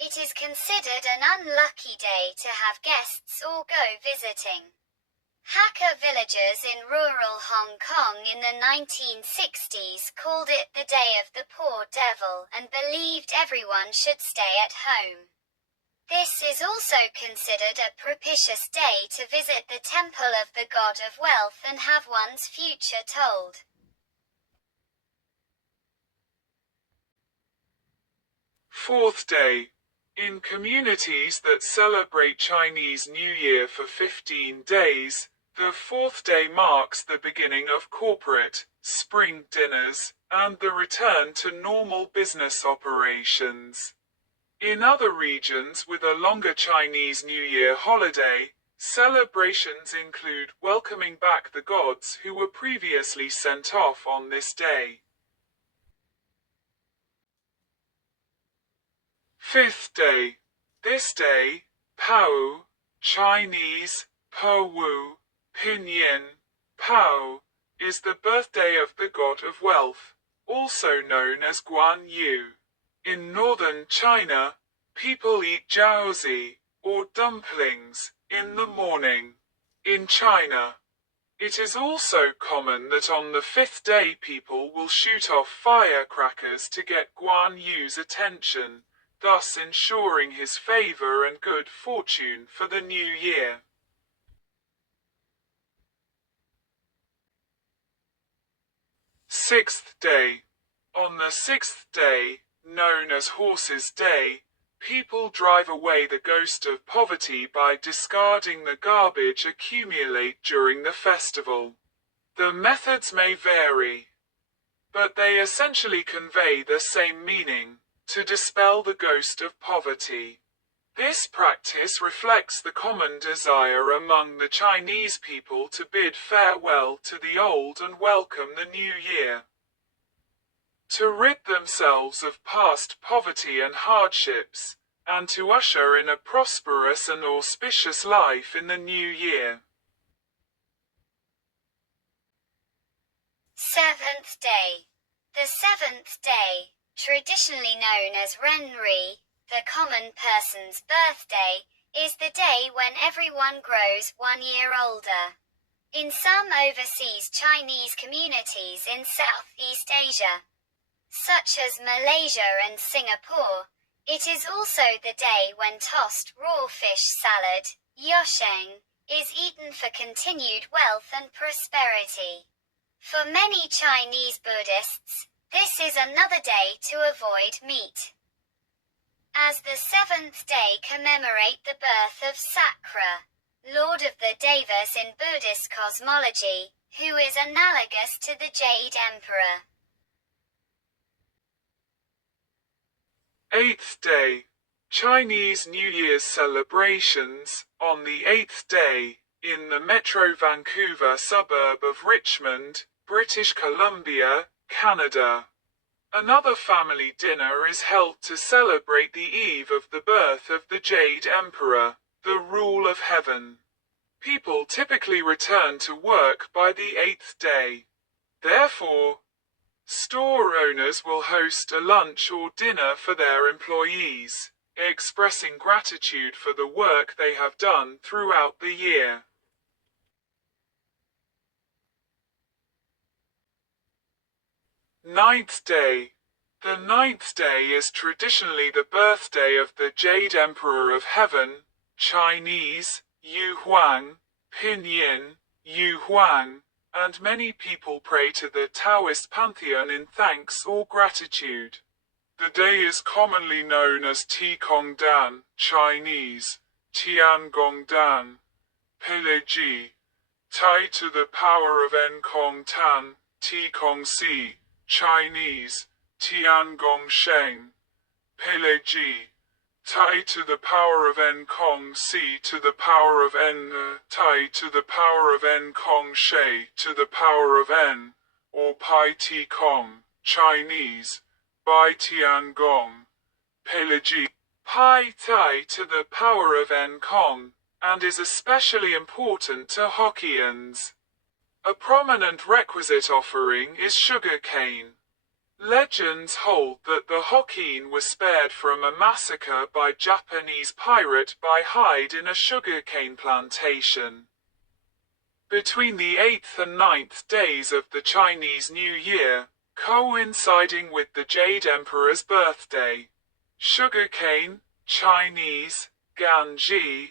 It is considered an unlucky day to have guests or go visiting. Hakka villagers in rural Hong Kong in the 1960s called it the Day of the Poor Devil and believed everyone should stay at home. This is also considered a propitious day to visit the temple of the god of wealth and have one's future told. Fourth day. In communities that celebrate Chinese New Year for 15 days, the fourth day marks the beginning of corporate, spring dinners, and the return to normal business operations. In other regions with a longer Chinese New Year holiday, celebrations include welcoming back the gods who were previously sent off on this day. Fifth day. This day, Pao, Chinese, Wu, Pinyin, Pao, is the birthday of the god of wealth, also known as Guan Yu. In northern China, people eat jiaozi, or dumplings, in the morning. In China, it is also common that on the fifth day people will shoot off firecrackers to get Guan Yu's attention, thus ensuring his favor and good fortune for the new year. Sixth day. On the sixth day, known as Horse's Day, people drive away the ghost of poverty by discarding the garbage accumulate during the festival. The methods may vary, but they essentially convey the same meaning, to dispel the ghost of poverty. This practice reflects the common desire among the Chinese people to bid farewell to the old and welcome the new year. To rid themselves of past poverty and hardships, and to usher in a prosperous and auspicious life in the new year. Seventh day. The seventh day, traditionally known as Renri, the common person's birthday, is the day when everyone grows 1 year older. In some overseas Chinese communities in Southeast Asia, such as Malaysia and Singapore, it is also the day when tossed raw fish salad, yosheng, is eaten for continued wealth and prosperity. For many Chinese Buddhists, this is another day to avoid meat, as the seventh day commemorate the birth of Sakra, Lord of the Devas in Buddhist cosmology, who is analogous to the Jade Emperor. 8th day. Chinese New Year's celebrations, on the 8th day, in the Metro Vancouver suburb of Richmond, British Columbia, Canada. Another family dinner is held to celebrate the eve of the birth of the Jade Emperor, the rule of heaven. People typically return to work by the 8th day. Therefore, store owners will host a lunch or dinner for their employees, expressing gratitude for the work they have done throughout the year. Ninth day. The 9th day is traditionally the birthday of the Jade Emperor of Heaven, Chinese, Yu Huang, Pinyin, Yu Huang, and many people pray to the Taoist pantheon in thanks or gratitude. The day is commonly known as Tikongdan, Chinese, Tiangongdan, Peleji, Tai to the power of Nkong Tan, Tikongsi, Chinese, Tiangongsheng, Peleji, Tai to the power of Nkong Si to the power of N, Tai to the power of Nkong She to the power of N, or Pai Ti Kong, Chinese, Bai Tiangong, Peleji, Pai Tai to the power of Nkong, and is especially important to Hokkiens. A prominent requisite offering is sugar cane. Legends hold that the Hokkien were spared from a massacre by Japanese pirate Bai Hyde in a sugarcane plantation. Between the 8th and 9th days of the Chinese New Year, coinciding with the Jade Emperor's birthday, sugarcane, Chinese, Ganji,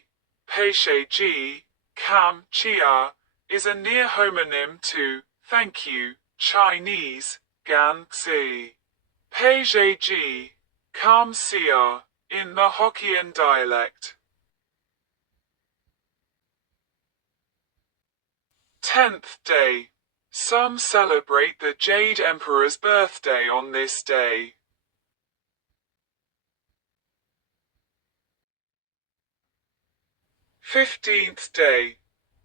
Peisheji, Kam Chia, is a near homonym to thank you, Chinese, Gan Zi. Peisheji, Kam Sia, in the Hokkien dialect. 10th day. Some celebrate the Jade Emperor's birthday on this day. 15th day.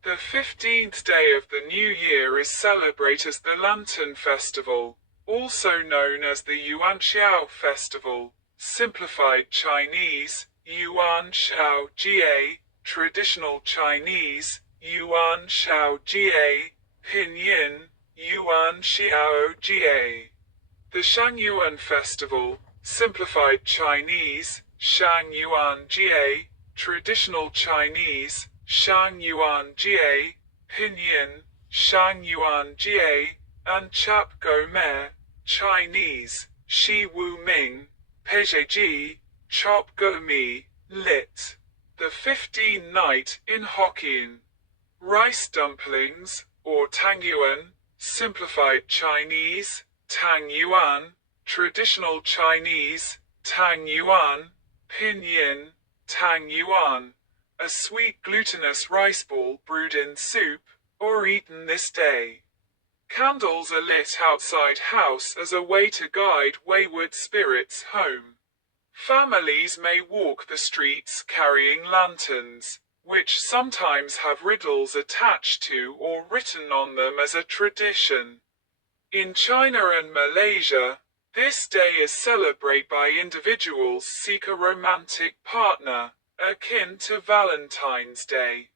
The 15th day of the new year is celebrated as the Lantern Festival, also known as the Yuanxiao Festival, simplified Chinese, Yuan Shao Jie, traditional Chinese, Yuan Shao Jie, Pinyin, Yuan Xiao Jie. The Shangyuan Festival, simplified Chinese, Shang Yuan Jie, traditional Chinese, Shang Yuan Jie, Pinyin, Shang Yuan Jie, and Chap Go Me, Chinese, Shi Wu Ming, Peizheji, Chop Go Mi, lit. The 15 night in Hokkien. Rice dumplings, or Tangyuan, simplified Chinese, Tang Yuan, traditional Chinese, Tang Yuan, Pinyin, Tang Yuan, a sweet glutinous rice ball brewed in soup, or eaten this day. Candles are lit outside house as a way to guide wayward spirits home. Families may walk the streets carrying lanterns, which sometimes have riddles attached to or written on them as a tradition. In China and Malaysia, this day is celebrated by individuals seek a romantic partner, akin to Valentine's Day.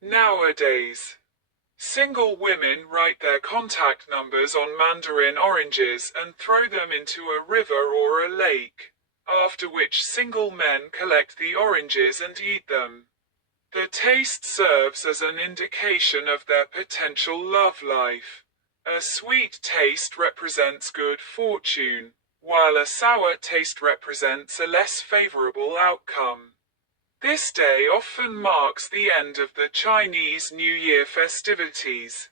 Nowadays, single women write their contact numbers on mandarin oranges and throw them into a river or a lake, after which single men collect the oranges and eat them. The taste serves as an indication of their potential love life. A sweet taste represents good fortune, while a sour taste represents a less favorable outcome. This day often marks the end of the Chinese New Year festivities.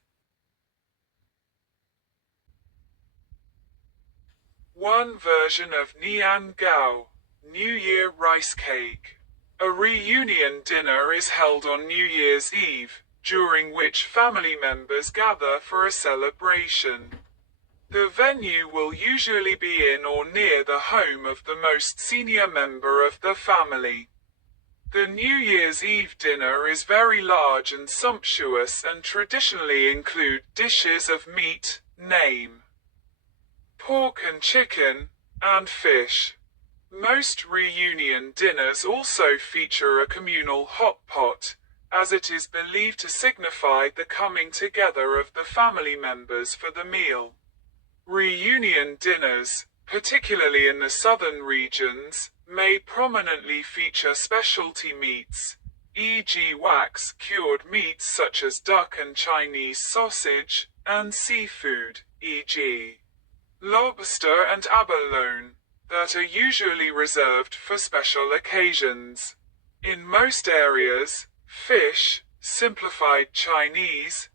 One version of Nian Gao, New Year rice cake. A reunion dinner is held on New Year's Eve, during which family members gather for a celebration. The venue will usually be in or near the home of the most senior member of the family. The New Year's Eve dinner is very large and sumptuous and traditionally include dishes of meat, pork and chicken, and fish. Most reunion dinners also feature a communal hot pot, as it is believed to signify the coming together of the family members for the meal. Reunion dinners, particularly in the southern regions, may prominently feature specialty meats, e.g. wax-cured meats such as duck and Chinese sausage, and seafood, e.g. lobster and abalone, that are usually reserved for special occasions. In most areas, fish, simplified Chinese,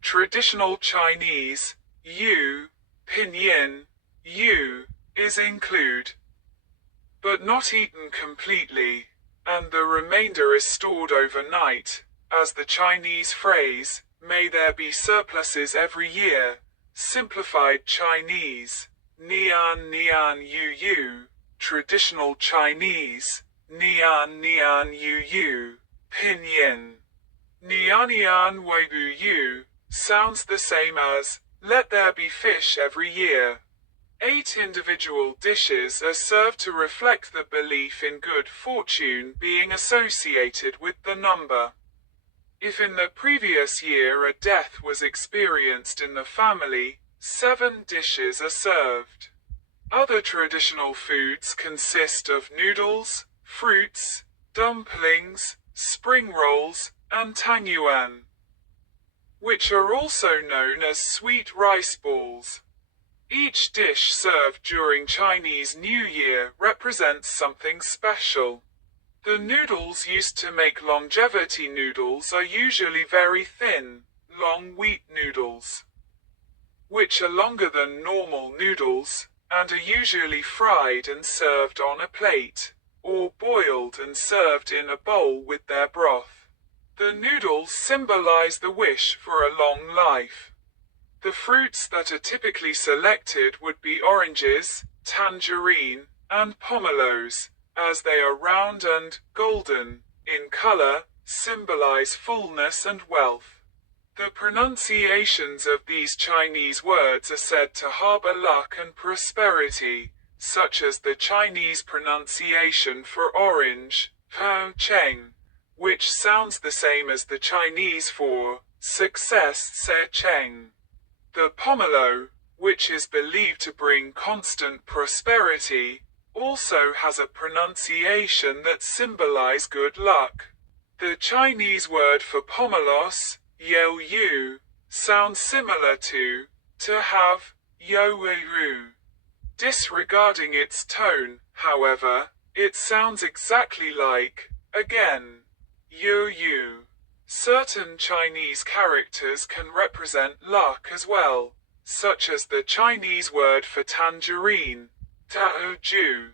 traditional Chinese, pinyin, is included, but not eaten completely, and the remainder is stored overnight, as the Chinese phrase, "May there be surpluses every year," simplified Chinese, Nian Nian Yu, traditional Chinese, Nian Nian Yu, pinyin, Nian Nian Weibu Yu, sounds the same as, "Let there be fish every year." 8 individual dishes are served to reflect the belief in good fortune being associated with the number. If in the previous year a death was experienced in the family, 7 dishes are served. Other traditional foods consist of noodles, fruits, dumplings, spring rolls, and tangyuan, which are also known as sweet rice balls. Each dish served during Chinese New Year represents something special. The noodles used to make longevity noodles are usually very thin, long wheat noodles, which are longer than normal noodles, and are usually fried and served on a plate, or boiled and served in a bowl with their broth. The noodles symbolize the wish for a long life. The fruits that are typically selected would be oranges, tangerine, and pomelos, as they are round and golden in color, symbolize fullness and wealth. The pronunciations of these Chinese words are said to harbor luck and prosperity, such as the Chinese pronunciation for orange, pao cheng, which sounds the same as the Chinese for success, se cheng. The pomelo, which is believed to bring constant prosperity, also has a pronunciation that symbolize good luck. The Chinese word for pomelos, yao yu, sounds similar to have, yo ru. Disregarding its tone, however, it sounds exactly like, again, yo yu. Certain Chinese characters can represent luck as well, such as the Chinese word for tangerine, tao ju,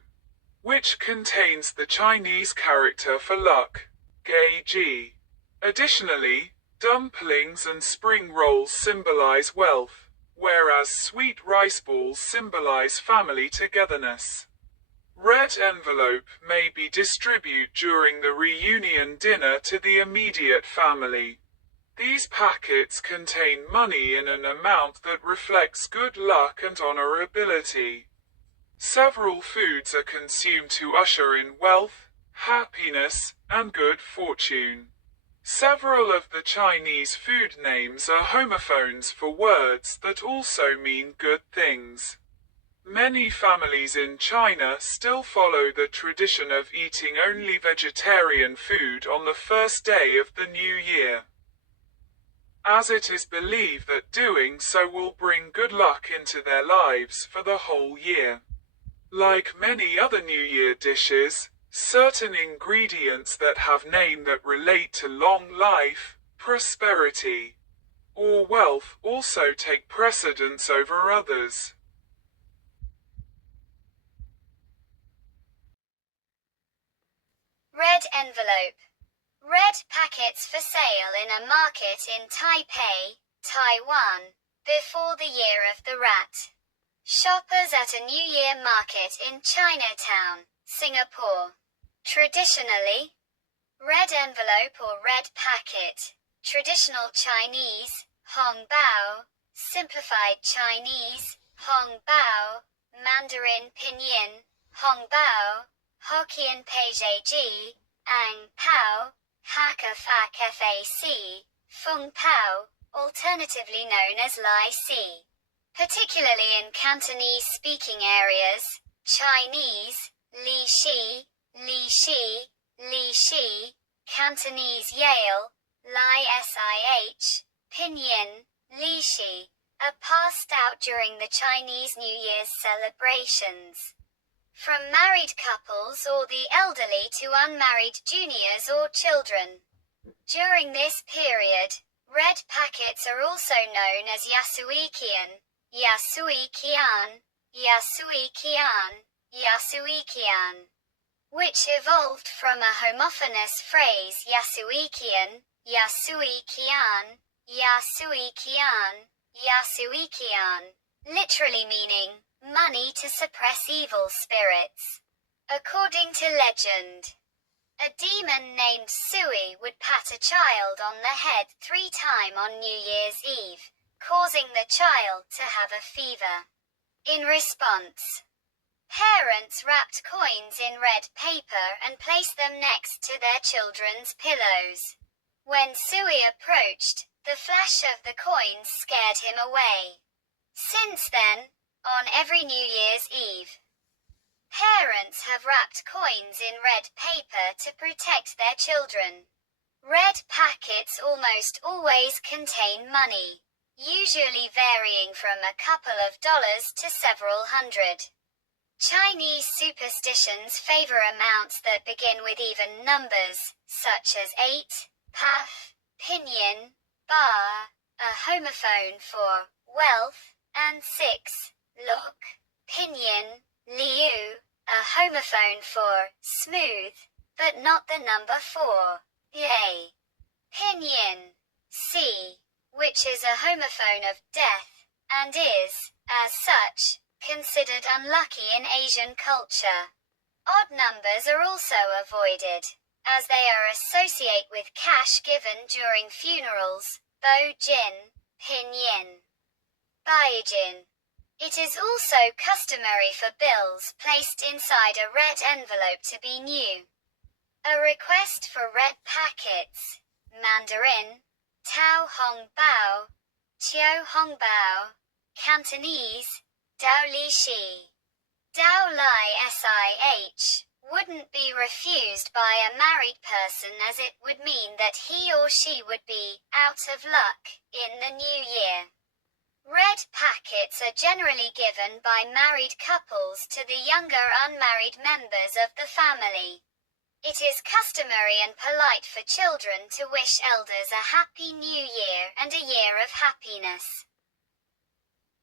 which contains the Chinese character for luck, gei ji. Additionally, dumplings and spring rolls symbolize wealth, whereas sweet rice balls symbolize family togetherness. Red envelope may be distributed during the reunion dinner to the immediate family. These packets contain money in an amount that reflects good luck and honorability. Several foods are consumed to usher in wealth, happiness, and good fortune. Several of the Chinese food names are homophones for words that also mean good things. Many families in China still follow the tradition of eating only vegetarian food on the first day of the new year, as it is believed that doing so will bring good luck into their lives for the whole year. Like many other New Year dishes, certain ingredients that have name that relate to long life, prosperity, or wealth also take precedence over others. Red envelope. Red packets for sale in a market in Taipei, Taiwan, before the Year of the Rat. Shoppers at a New Year market in Chinatown, Singapore. Traditionally, red envelope or red packet. Traditional Chinese, Hong Bao. Simplified Chinese, Hong Bao. Mandarin Pinyin, Hong Bao. Hokkien Peiji, Ang Pao. Hakka Fak Fac, Fung Pao, alternatively known as Lai Si. Particularly in Cantonese-speaking areas, Chinese, Li Shi, Li Shi, Li Shi, Cantonese Yale, Lai Sich, Pinyin, Li Shi, are passed out during the Chinese New Year's celebrations. From married couples or the elderly to unmarried juniors or children. During this period, red packets are also known as Yasuikian, Yasuikian, Yasuikian, Yasuikian, which evolved from a homophonous phrase Yasuikian, Yasuikian, Yasuikian, Yasuikian, literally meaning money to suppress evil spirits. According to legend, a demon named Sui would pat a child on the head 3 times on New Year's Eve, causing the child to have a fever. In response, parents wrapped coins in red paper and placed them next to their children's pillows. When Sui approached, the flash of the coins scared him away. Since then, on every New Year's Eve, parents have wrapped coins in red paper to protect their children. Red packets almost always contain money, usually varying from a couple of dollars to several hundred. Chinese superstitions favor amounts that begin with even numbers, such as 8, paf, pinyin, ba, a homophone for wealth, and 6, look, pinyin, liu, a homophone for smooth, but not the number 4, yay. Pinyin, si, which is a homophone of death, and is, as such, considered unlucky in Asian culture. Odd numbers are also avoided, as they are associated with cash given during funerals, bo jin, pinyin. Baijin. It is also customary for bills placed inside a red envelope to be new. A request for red packets, Mandarin, Tao Hong Bao, Qiu Hong Bao, Cantonese, Dao Li Shi, Dao Lai Sich, wouldn't be refused by a married person as it would mean that he or she would be out of luck in the new year. Red packets are generally given by married couples to the younger unmarried members of the family. It is customary and polite for children to wish elders a happy new year and a year of happiness,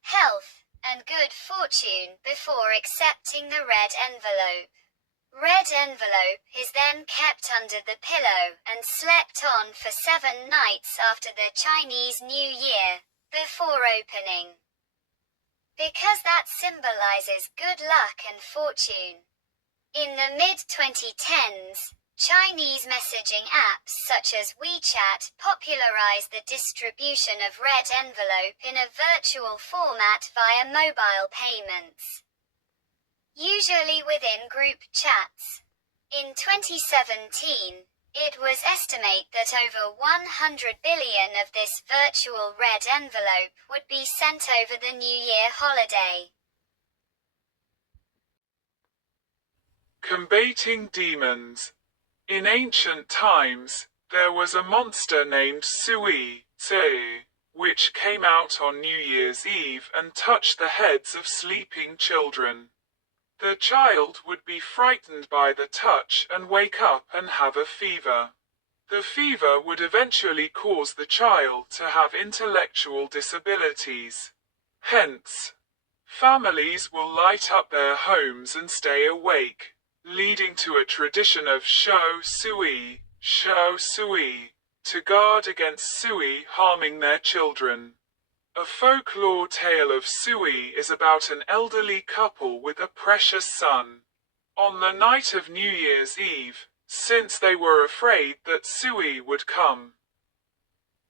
health, and good fortune before accepting the red envelope. Red envelope is then kept under the pillow and slept on for 7 nights after the Chinese New Year, before opening, because that symbolizes good luck and fortune. In the mid-2010s, Chinese messaging apps such as WeChat popularized the distribution of red envelope in a virtual format via mobile payments, usually within group chats. In 2017, it was estimated that over 100 billion of this virtual red envelope would be sent over the New Year holiday. Combating demons. In ancient times, there was a monster named Sui, which came out on New Year's Eve and touched the heads of sleeping children. The child would be frightened by the touch and wake up and have a fever. The fever would eventually cause the child to have intellectual disabilities. Hence, families will light up their homes and stay awake, leading to a tradition of shou sui, to guard against sui harming their children. A folklore tale of Sui is about an elderly couple with a precious son. On the night of New Year's Eve, since they were afraid that Sui would come,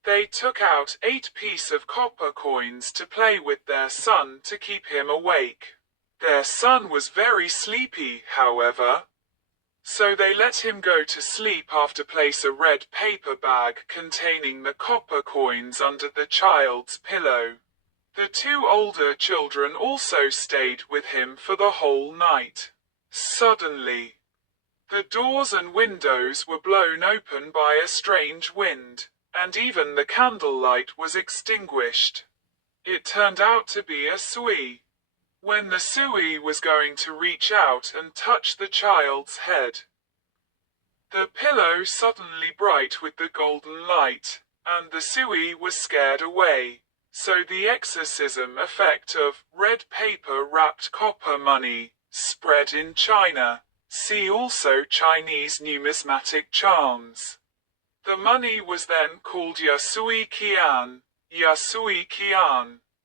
they took out 8 pieces of copper coins to play with their son to keep him awake. Their son was very sleepy, however, so they let him go to sleep after place a red paper bag containing the copper coins under the child's pillow. The 2 older children also stayed with him for the whole night. Suddenly, the doors and windows were blown open by a strange wind, and even the candlelight was extinguished. It turned out to be a Sui. When the Sui was going to reach out and touch the child's head, the pillow suddenly bright with the golden light, and the Sui was scared away. So the exorcism effect of red paper wrapped copper money spread in China. See also Chinese numismatic charms. The money was then called Yasui Qian,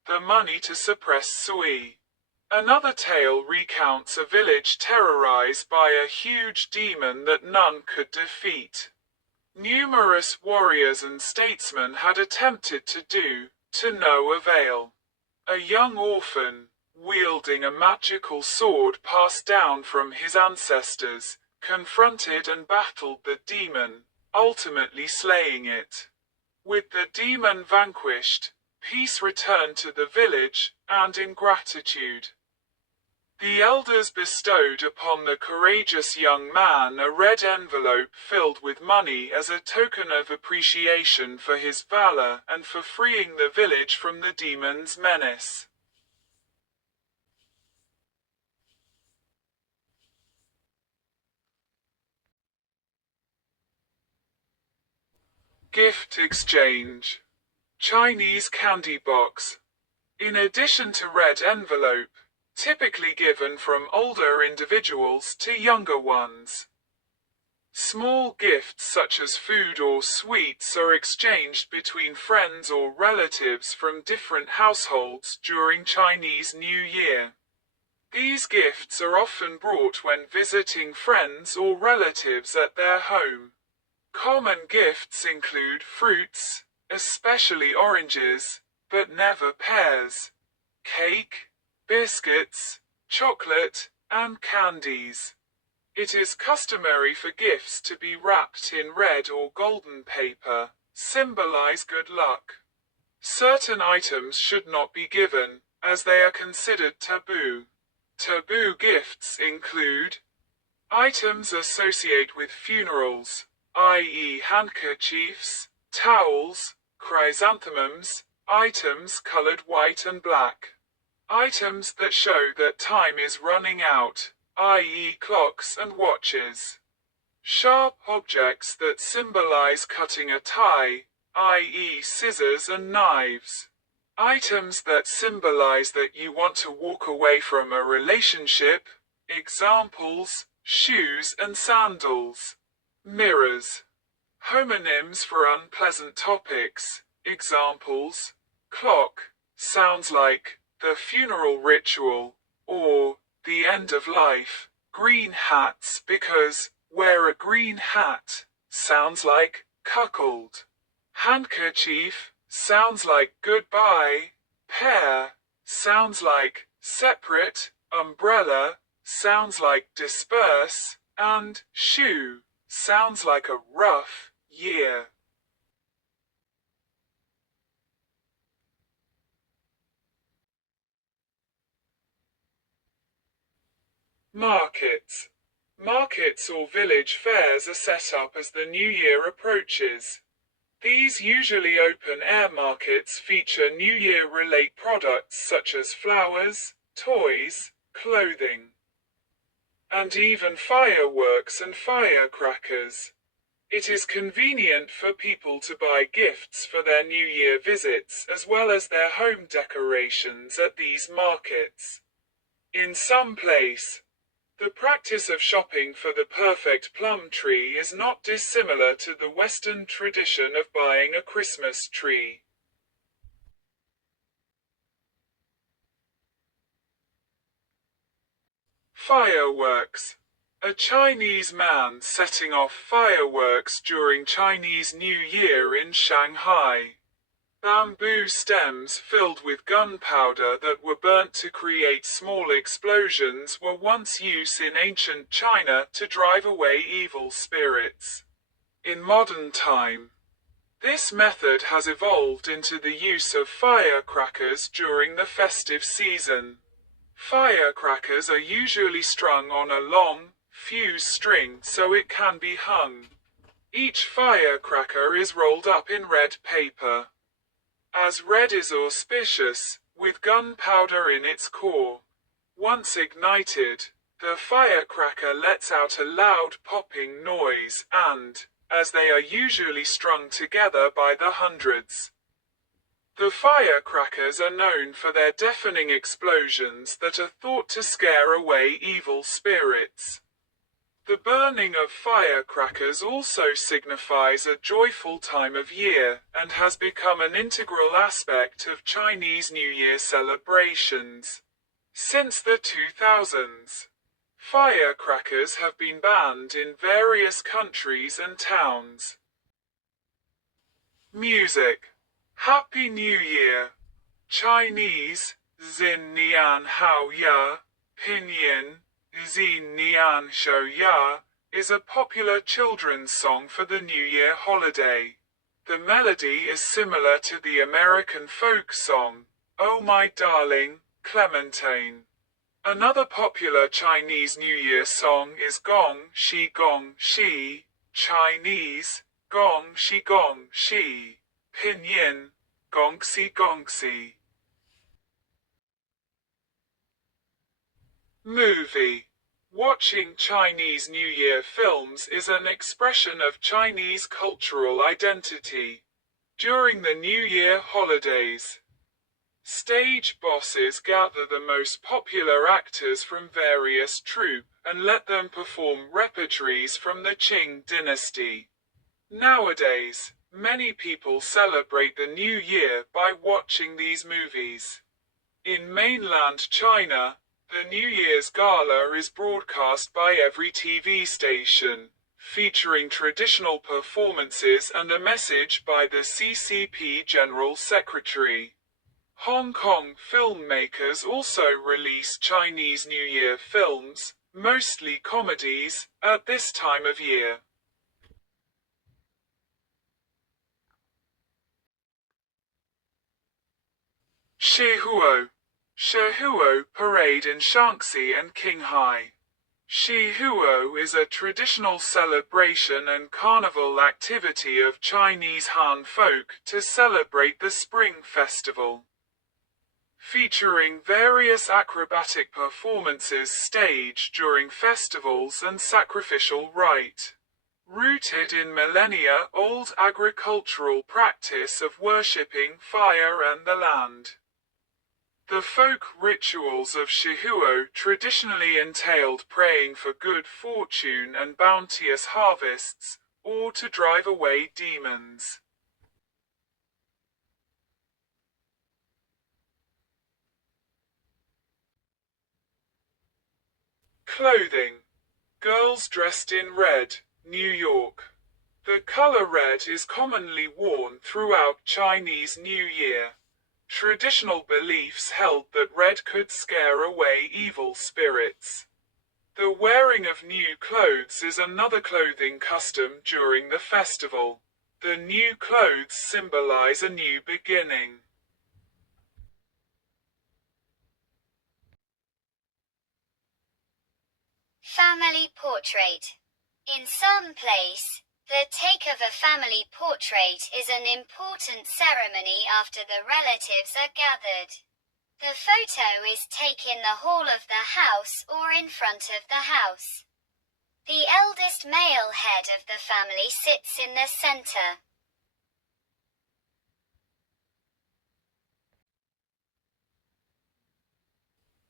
the money to suppress Sui. Another tale recounts a village terrorized by a huge demon that none could defeat. Numerous warriors and statesmen had attempted to no avail. A young orphan, wielding a magical sword passed down from his ancestors, confronted and battled the demon, ultimately slaying it. With the demon vanquished, peace returned to the village, and in gratitude, the elders bestowed upon the courageous young man a red envelope filled with money as a token of appreciation for his valor and for freeing the village from the demon's menace. Gift exchange. Chinese candy box. In addition to red envelope, typically given from older individuals to younger ones, small gifts such as food or sweets are exchanged between friends or relatives from different households during Chinese New Year. These gifts are often brought when visiting friends or relatives at their home. Common gifts include fruits, especially oranges, but never pears, cake, biscuits, chocolate, and candies. It is customary for gifts to be wrapped in red or golden paper, symbolize good luck. Certain items should not be given, as they are considered taboo. Taboo gifts include items associated with funerals, i.e. handkerchiefs, towels, chrysanthemums, items colored white and black. Items that show that time is running out, i.e. clocks and watches. Sharp objects that symbolize cutting a tie, i.e. scissors and knives. Items that symbolize that you want to walk away from a relationship, examples, shoes and sandals. Mirrors. Homonyms for unpleasant topics, examples, clock, sounds like the funeral ritual, or the end of life. Green hats because wear a green hat, sounds like cuckold. Handkerchief, sounds like goodbye. Pair, sounds like separate. Umbrella, sounds like disperse. And shoe, sounds like a rough year. Markets. Markets or village fairs are set up as the new year approaches. These usually open-air markets feature New Year-related products such as flowers, toys, clothing, and even fireworks and firecrackers. It is convenient for people to buy gifts for their New Year visits as well as their home decorations at these markets. In some place, the practice of shopping for the perfect plum tree is not dissimilar to the Western tradition of buying a Christmas tree. Fireworks. A Chinese man setting off fireworks during Chinese New Year in Shanghai. Bamboo stems filled with gunpowder that were burnt to create small explosions were once used in ancient China to drive away evil spirits. In modern time, this method has evolved into the use of firecrackers during the festive season. Firecrackers are usually strung on a long, fuse string so it can be hung. Each firecracker is rolled up in red paper, as red is auspicious, with gunpowder in its core. Once ignited, the firecracker lets out a loud popping noise and, as they are usually strung together by the hundreds, the firecrackers are known for their deafening explosions that are thought to scare away evil spirits. The burning of firecrackers also signifies a joyful time of year and has become an integral aspect of Chinese New Year celebrations. Since the 2000s, firecrackers have been banned in various countries and towns. Music. Happy New Year. Chinese, Xin Nian Hao Ya, Pinyin, Xin Nian Shou Ya, is a popular children's song for the New Year holiday. The melody is similar to the American folk song, Oh My Darling, Clementine. Another popular Chinese New Year song is Gong Shi, Chinese, Gong Shi, Pinyin, Gongxi. Movie. Watching Chinese New Year films is an expression of Chinese cultural identity. During the New Year holidays, stage bosses gather the most popular actors from various troupes and let them perform repertoires from the Qing dynasty. Nowadays, many people celebrate the New Year by watching these movies. In mainland China, the New Year's Gala is broadcast by every TV station, featuring traditional performances and a message by the CCP General Secretary. Hong Kong filmmakers also release Chinese New Year films, mostly comedies, at this time of year. Shihuo. Shihuo parade in Shaanxi and Qinghai. Shihuo is a traditional celebration and carnival activity of Chinese Han folk to celebrate the Spring Festival, featuring various acrobatic performances staged during festivals and sacrificial rite. Rooted in millennia-old agricultural practice of worshipping fire and the land. The folk rituals of Shihuo traditionally entailed praying for good fortune and bounteous harvests, or to drive away demons. Clothing. Girls dressed in red, New York. The color red is commonly worn throughout Chinese New Year. Traditional beliefs held that red could scare away evil spirits. The wearing of new clothes is another clothing custom during the festival. The new clothes symbolize a new beginning. Family portrait. In some place, the take of a family portrait is an important ceremony after the relatives are gathered. The photo is taken in the hall of the house or in front of the house. The eldest male head of the family sits in the center.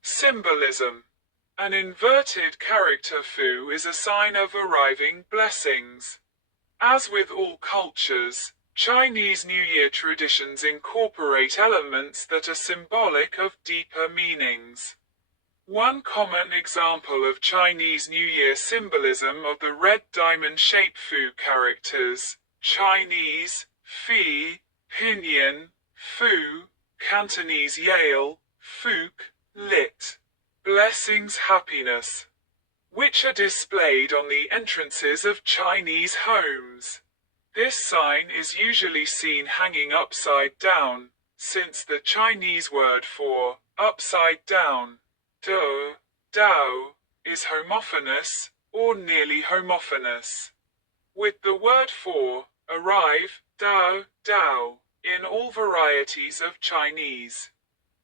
Symbolism. An inverted character fu is a sign of arriving blessings. As with all cultures, Chinese New Year traditions incorporate elements that are symbolic of deeper meanings. One common example of Chinese New Year symbolism are the red diamond-shaped fu characters, Chinese, fi, pinyin, fu, Cantonese yale, fuk, lit. Blessings, happiness, which are displayed on the entrances of Chinese homes. This sign is usually seen hanging upside down, since the Chinese word for upside down, dao, is homophonous or nearly homophonous with the word for arrive, dao, in all varieties of Chinese.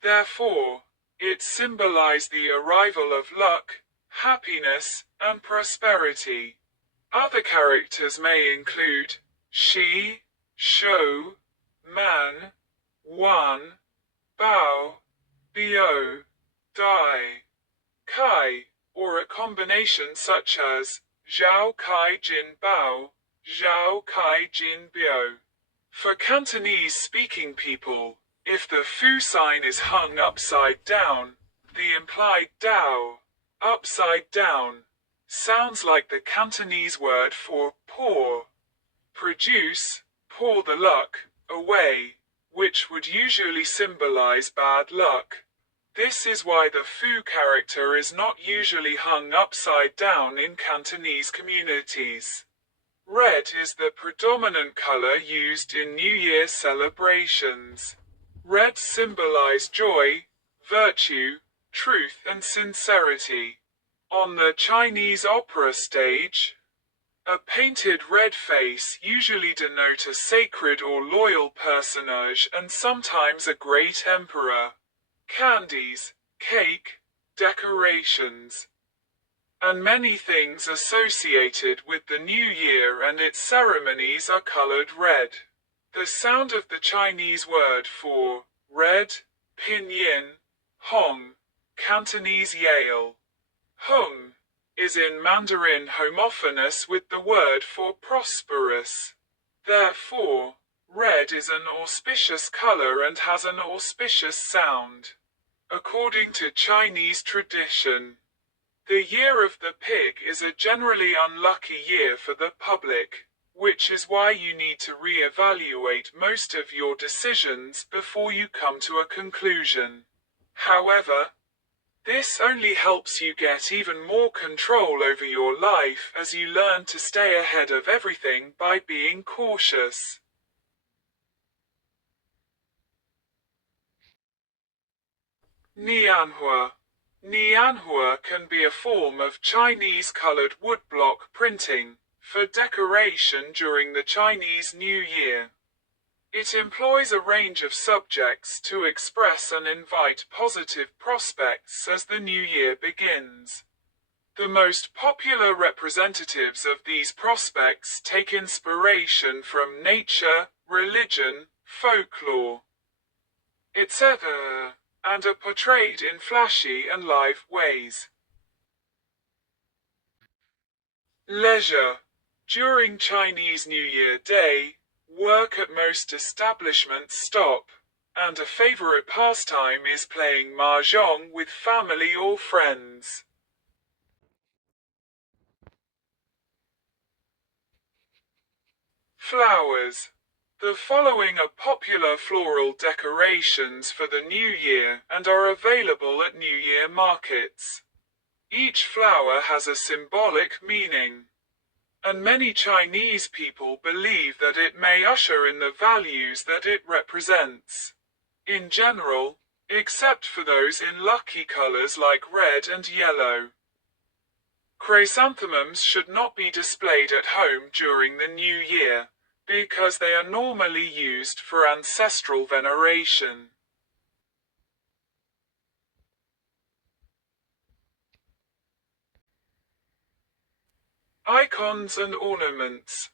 Therefore, it symbolized the arrival of luck, happiness, and prosperity. Other characters may include shi, shou, man, wan, bao, bio, dai, kai, or a combination such as zhao kai jin bao, zhao kai jin bio. For Cantonese-speaking people, if the fu sign is hung upside down, the implied dao, upside down, sounds like the Cantonese word for pour, produce, pour the luck away, which would usually symbolize bad luck. This is why the fu character is not usually hung upside down in Cantonese communities. Red is the predominant color used in New Year celebrations. Red symbolize joy, virtue, truth, and sincerity. On the Chinese opera stage, a painted red face usually denotes a sacred or loyal personage and sometimes a great emperor. Candies, cake, decorations, and many things associated with the New Year and its ceremonies are colored red. The sound of the Chinese word for red, pinyin, hong, Cantonese yale, hung, is in Mandarin homophonous with the word for prosperous. Therefore, red is an auspicious color and has an auspicious sound. According to Chinese tradition, the year of the pig is a generally unlucky year for the public, which is why you need to re-evaluate most of your decisions before you come to a conclusion. However, this only helps you get even more control over your life as you learn to stay ahead of everything by being cautious. Nianhua. Nianhua can be a form of Chinese colored woodblock printing for decoration during the Chinese New Year. It employs a range of subjects to express and invite positive prospects as the new year begins. The most popular representatives of these prospects take inspiration from nature, religion, folklore, etc., and are portrayed in flashy and live ways. Leisure. During Chinese New Year Day, work at most establishments stop, and a favorite pastime is playing mahjong with family or friends. Flowers. The following are popular floral decorations for the new year and are available at New Year markets. Each flower has a symbolic meaning, and many Chinese people believe that it may usher in the values that it represents. In general, except for those in lucky colors like red and yellow. Chrysanthemums should not be displayed at home during the new year, because they are normally used for ancestral veneration. Icons and ornaments.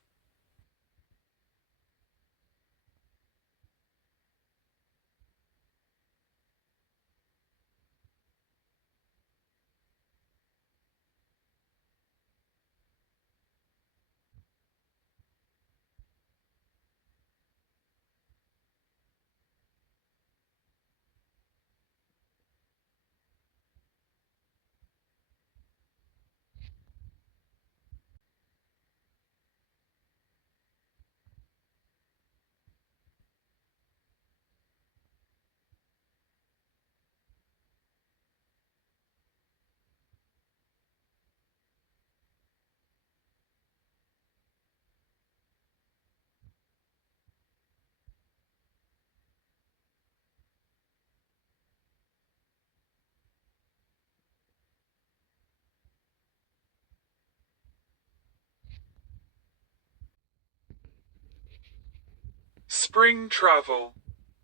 Spring travel.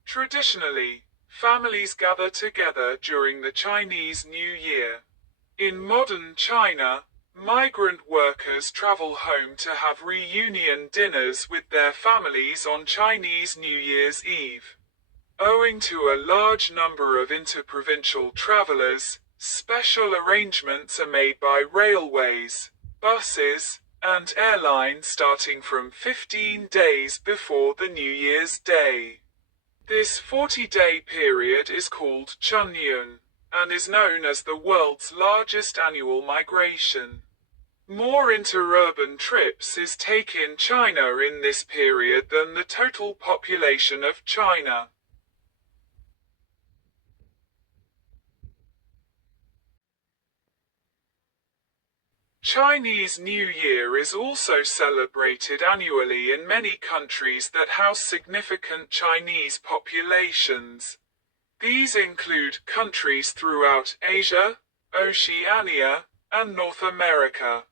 Traditionally, families gather together during the Chinese New Year. In modern China, migrant workers travel home to have reunion dinners with their families on Chinese New Year's Eve. Owing to a large number of interprovincial travelers, special arrangements are made by railways, buses, and airlines starting from 15 days before the New Year's Day. This 40-day period is called Chunyun, and is known as the world's largest annual migration. More interurban trips is taken in China in this period than the total population of China. Chinese New Year is also celebrated annually in many countries that house significant Chinese populations. These include countries throughout Asia, Oceania, and North America.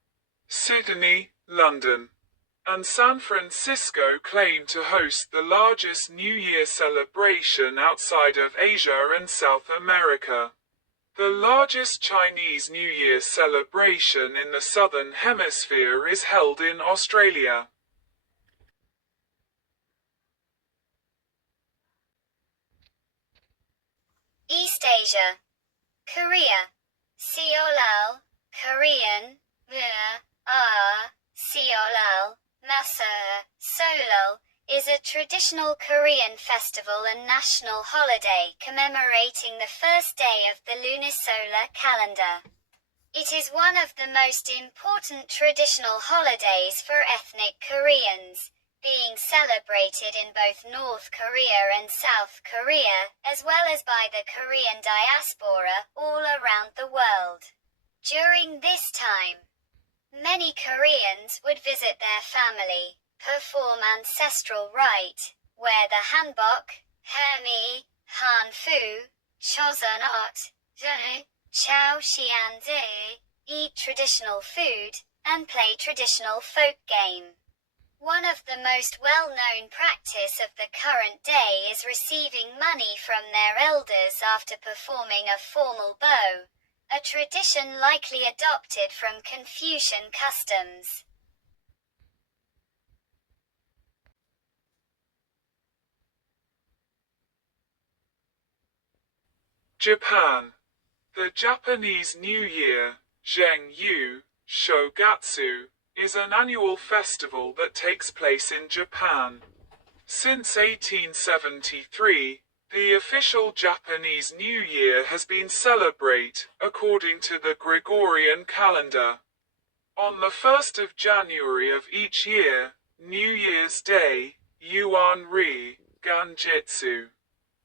Sydney, London, and San Francisco claim to host the largest New Year celebration outside of Asia and South America. The largest Chinese New Year celebration in the Southern Hemisphere is held in Australia. East Asia. Korea. Seollal, Korean, Seollal, Masa, Solal, is a traditional Korean festival and national holiday commemorating the first day of the lunisolar calendar. It is one of the most important traditional holidays for ethnic Koreans, being celebrated in both North Korea and South Korea, as well as by the Korean diaspora all around the world. During this time, many Koreans would visit their family, perform ancestral rite, wear the hanbok, hermi, hanfu, chosunot, chow xianzi, eat traditional food, and play traditional folk game. One of the most well-known practice of the current day is receiving money from their elders after performing a formal bow, a tradition likely adopted from Confucian customs. Japan. The Japanese New Year, Zheng-yu, Shogatsu, is an annual festival that takes place in Japan. Since 1873, the official Japanese New Year has been celebrated according to the Gregorian calendar. On the 1st of January of each year, New Year's Day, Yuan-ri, Ganjitsu.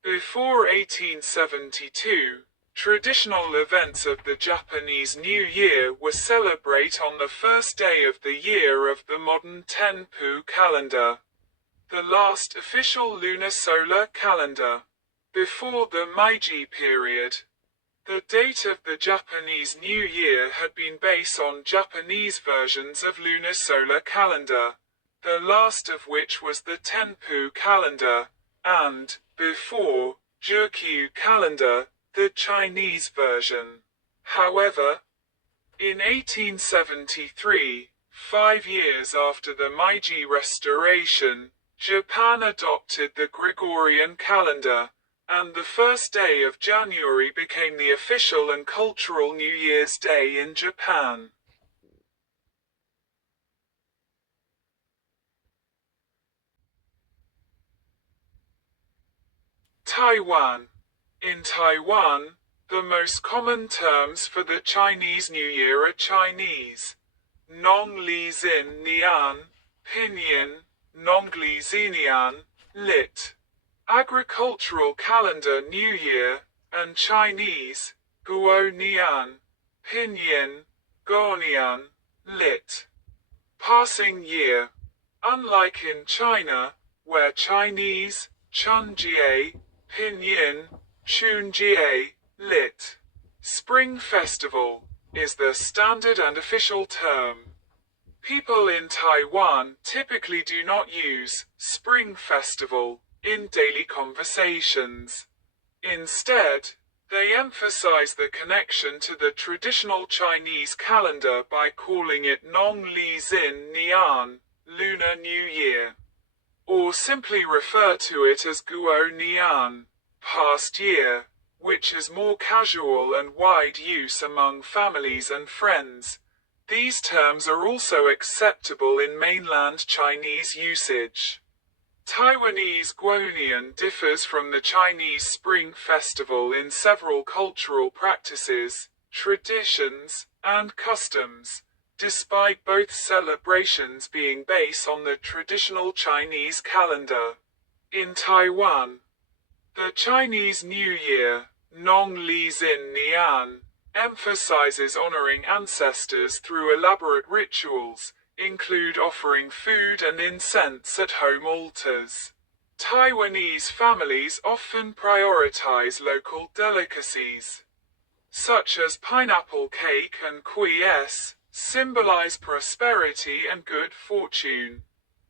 Before 1872, traditional events of the Japanese New Year were celebrated on the first day of the year of the modern Tenpu calendar, the last official lunisolar calendar. Before the Meiji period, The date of the Japanese New Year had been based on Japanese versions of lunisolar calendar, the last of which was the Tenpu calendar, and, before, Jukyu calendar, the Chinese version. However, in 1873, 5 years after the Meiji Restoration, Japan adopted the Gregorian calendar, and the first day of January became the official and cultural New Year's Day in Japan. Taiwan. In Taiwan, the most common terms for the Chinese New Year are Chinese Nong Li Xin Nian, Pinyin, Nongli Xinian, lit. Agricultural Calendar New Year, and Chinese Guo Nian, Pinyin, Gonian, lit. Passing Year. Unlike in China, where Chinese Chunjie, Pinyin, Chunjie, lit. Spring Festival, is the standard and official term. People in Taiwan typically do not use Spring Festival in daily conversations. Instead, they emphasize the connection to the traditional Chinese calendar by calling it Nong Li Xin Nian, Lunar New Year, or simply refer to it as Guo Nian, past year, which is more casual and wide use among families and friends. These terms are also acceptable in mainland Chinese usage. Taiwanese Guonian differs from the Chinese Spring Festival in several cultural practices, traditions, and customs, despite both celebrations being based on the traditional Chinese calendar. In Taiwan, the Chinese New Year, Nong Li Xin Nian, emphasizes honoring ancestors through elaborate rituals, include offering food and incense at home altars. Taiwanese families often prioritize local delicacies, such as pineapple cake and cuis, symbolize prosperity and good fortune.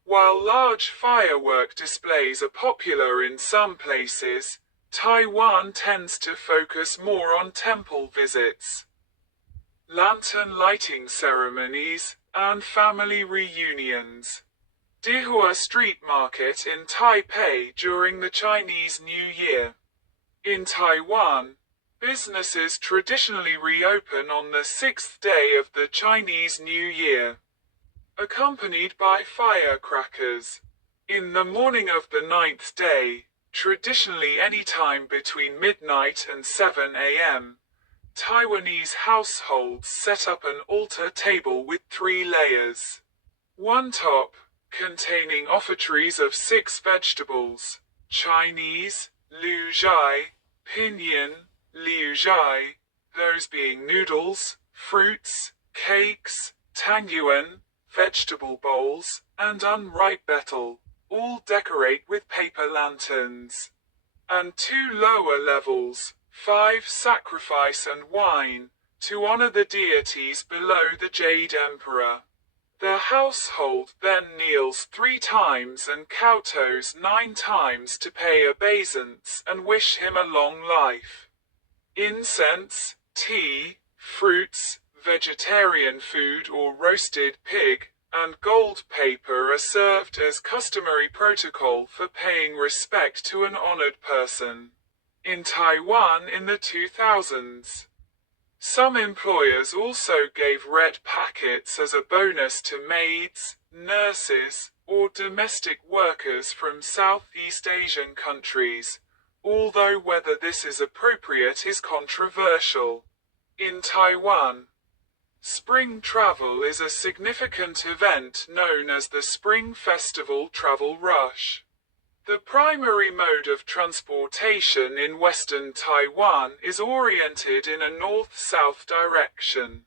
While large firework displays are popular in some places, Taiwan tends to focus more on temple visits, lantern lighting ceremonies, and family reunions. Dihua Street Market in Taipei during the Chinese New Year. In Taiwan, businesses traditionally reopen on the 6th day of the Chinese New Year, accompanied by firecrackers. In the morning of the 9th day, traditionally any time between midnight and 7 a.m., Taiwanese households set up an altar table with 3 layers. One top, containing offertories of 6 vegetables, Chinese, Liu Zhai, Pinyin, Liu Zhai, those being noodles, fruits, cakes, tangyuan, vegetable bowls, and unripe betel, all decorate with paper lanterns. And 2 lower levels, 5 sacrifice and wine, to honor the deities below the Jade Emperor. The household then kneels 3 times and kowtows 9 times to pay obeisance and wish him a long life. Incense, tea, fruits, vegetarian food or roasted pig, and gold paper are served as customary protocol for paying respect to an honored person. In Taiwan in the 2000s, some employers also gave red packets as a bonus to maids, nurses, or domestic workers from Southeast Asian countries, although whether this is appropriate is controversial. In Taiwan, spring travel is a significant event known as the Spring Festival Travel Rush. The primary mode of transportation in western Taiwan is oriented in a north-south direction,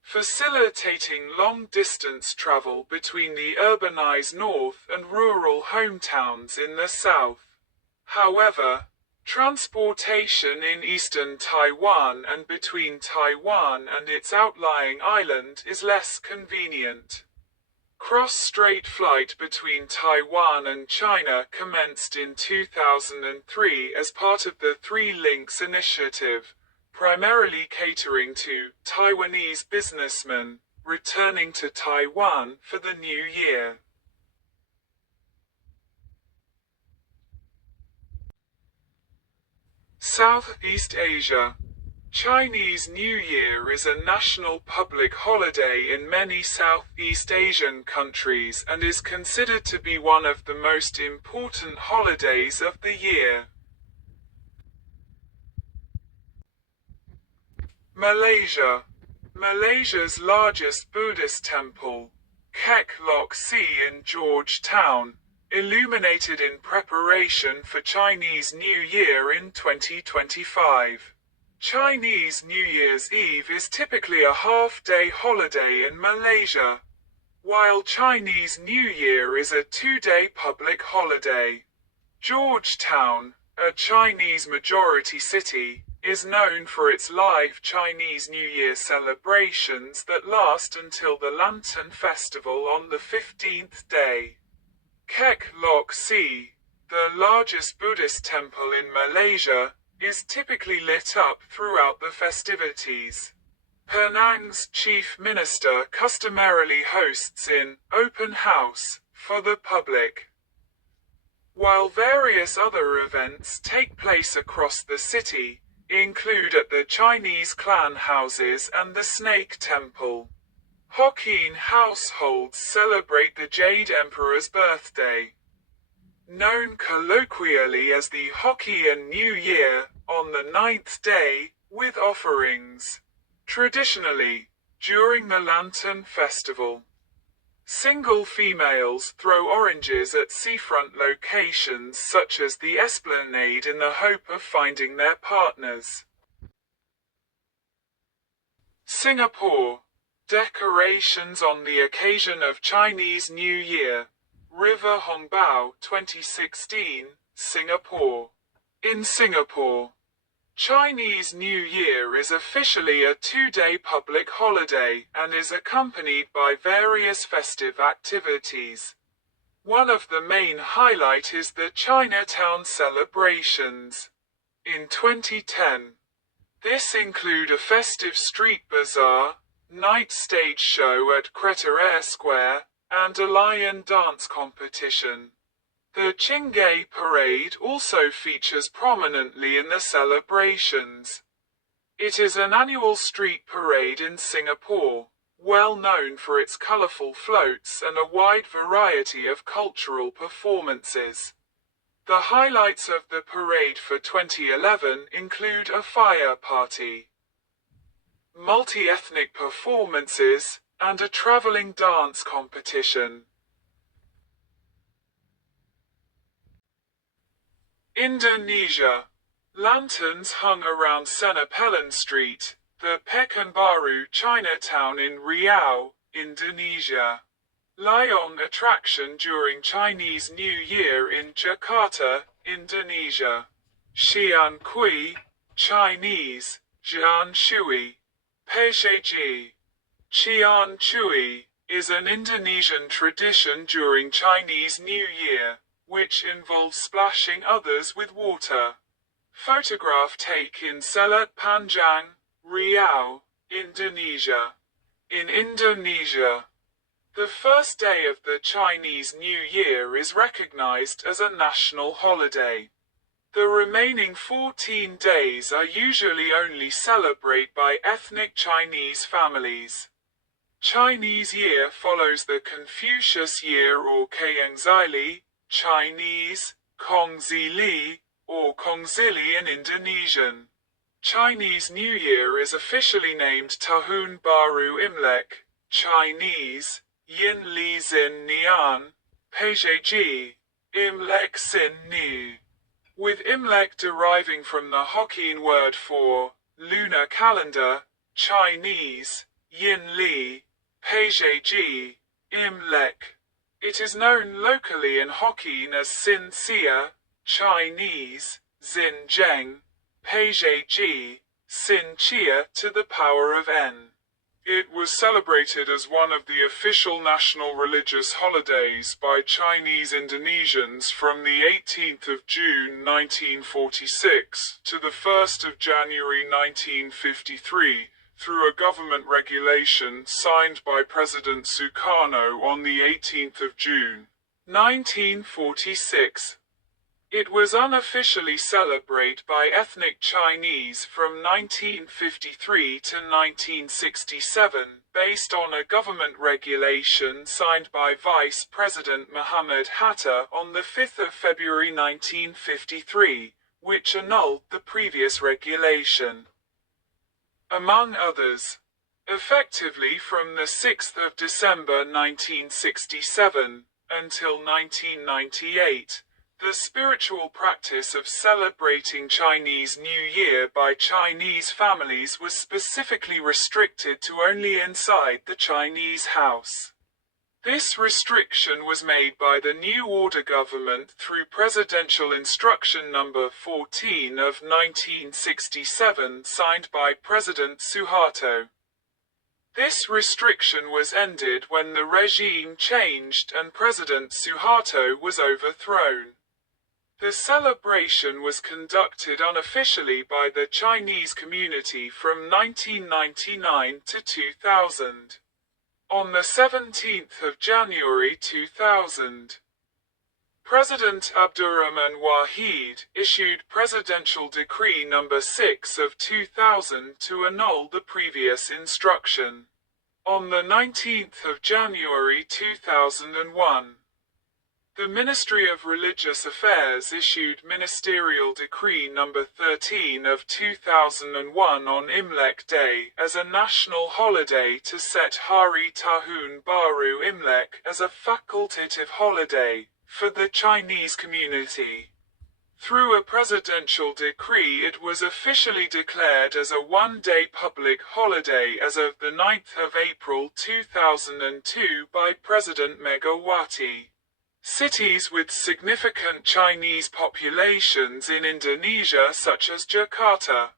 facilitating long-distance travel between the urbanized north and rural hometowns in the south. However, Transportation in eastern Taiwan and between Taiwan and its outlying island is less convenient. Cross-strait flight between Taiwan and China commenced in 2003 as part of the Three Links initiative, primarily catering to Taiwanese businessmen returning to Taiwan for the new year. Southeast Asia. Chinese New Year is a national public holiday in many Southeast Asian countries and is considered to be one of the most important holidays of the year. Malaysia. Malaysia's largest Buddhist temple, Kek Lok Si in Georgetown, illuminated in preparation for Chinese New Year in 2025. Chinese New Year's Eve is typically a half-day holiday in Malaysia, while Chinese New Year is a two-day public holiday. Georgetown, a Chinese majority city, is known for its live Chinese New Year celebrations that last until the Lantern Festival on the 15th day. Kek Lok Si, the largest Buddhist temple in Malaysia, is typically lit up throughout the festivities. Penang's chief minister customarily hosts an open house for the public, while various other events take place across the city, include at the Chinese clan houses and the Snake Temple. Hokkien households celebrate the Jade Emperor's birthday, known colloquially as the Hokkien New Year, on the 9th day, with offerings. Traditionally, during the Lantern Festival, single females throw oranges at seafront locations such as the Esplanade in the hope of finding their partners. Singapore. Decorations on the occasion of Chinese New Year. River Hongbao 2016, Singapore. In Singapore, Chinese New Year is officially a two-day public holiday and is accompanied by various festive activities. One of the main highlights is the Chinatown celebrations. In 2010, this include a festive street bazaar, night stage show at Creta Square, and a lion dance competition. The Qinggai Parade also features prominently in the celebrations. It is an annual street parade in Singapore, well known for its colorful floats and a wide variety of cultural performances. The highlights of the parade for 2011 include a fire party, multi-ethnic performances, and a traveling dance competition. Indonesia. Lanterns hung around Senapelan Street, the Pekanbaru Chinatown in Riau, Indonesia. Lion attraction during Chinese New Year in Jakarta, Indonesia. Xian Kui, Chinese, Jian Shui. Peisheji. Qian Chui is an Indonesian tradition during Chinese New Year, which involves splashing others with water. Photograph take in Selat Panjang, Riau, Indonesia. In Indonesia, the first day of the Chinese New Year is recognized as a national holiday. The remaining 14 days are usually only celebrated by ethnic Chinese families. Chinese Year follows the Confucius Year or Kayangzili, Chinese, Kongzili, or Kongzili in Indonesian. Chinese New Year is officially named Tahun Baru Imlek, Chinese, Yin Li Xin Nian, Peizheji, Imlek Sin Ni, with Imlek deriving from the Hokkien word for lunar calendar, Chinese, Yin Li, Peizheji, Imlek. It is known locally in Hokkien as Sin Sia, Chinese, Xin Zheng, Peizhe Ji, Xin Chia to the power of n. It was celebrated as one of the official national religious holidays by Chinese Indonesians from the 18th of June 1946 to the 1st of January 1953 through a government regulation signed by President Sukarno on the 18th of June 1946. It was unofficially celebrated by ethnic Chinese from 1953 to 1967, based on a government regulation signed by Vice President Muhammad Hatta on the 5th of February 1953, which annulled the previous regulation. Among others, effectively from the 6th of December 1967 until 1998, the spiritual practice of celebrating Chinese New Year by Chinese families was specifically restricted to only inside the Chinese house. This restriction was made by the New Order government through Presidential Instruction No. 14 of 1967 signed by President Suharto. This restriction was ended when the regime changed and President Suharto was overthrown. The celebration was conducted unofficially by the Chinese community from 1999 to 2000. On the 17th of January 2000, President Abdurrahman Wahid issued Presidential Decree No. 6 of 2000 to annul the previous instruction. On the 19th of January 2001, the Ministry of Religious Affairs issued Ministerial Decree No. 13 of 2001 on Imlek Day as a national holiday to set Hari Tahun Baru Imlek as a facultative holiday for the Chinese community. Through a presidential decree, it was officially declared as a one-day public holiday as of the 9th of April 2002 by President Megawati. Cities with significant Chinese populations in Indonesia such as Jakarta,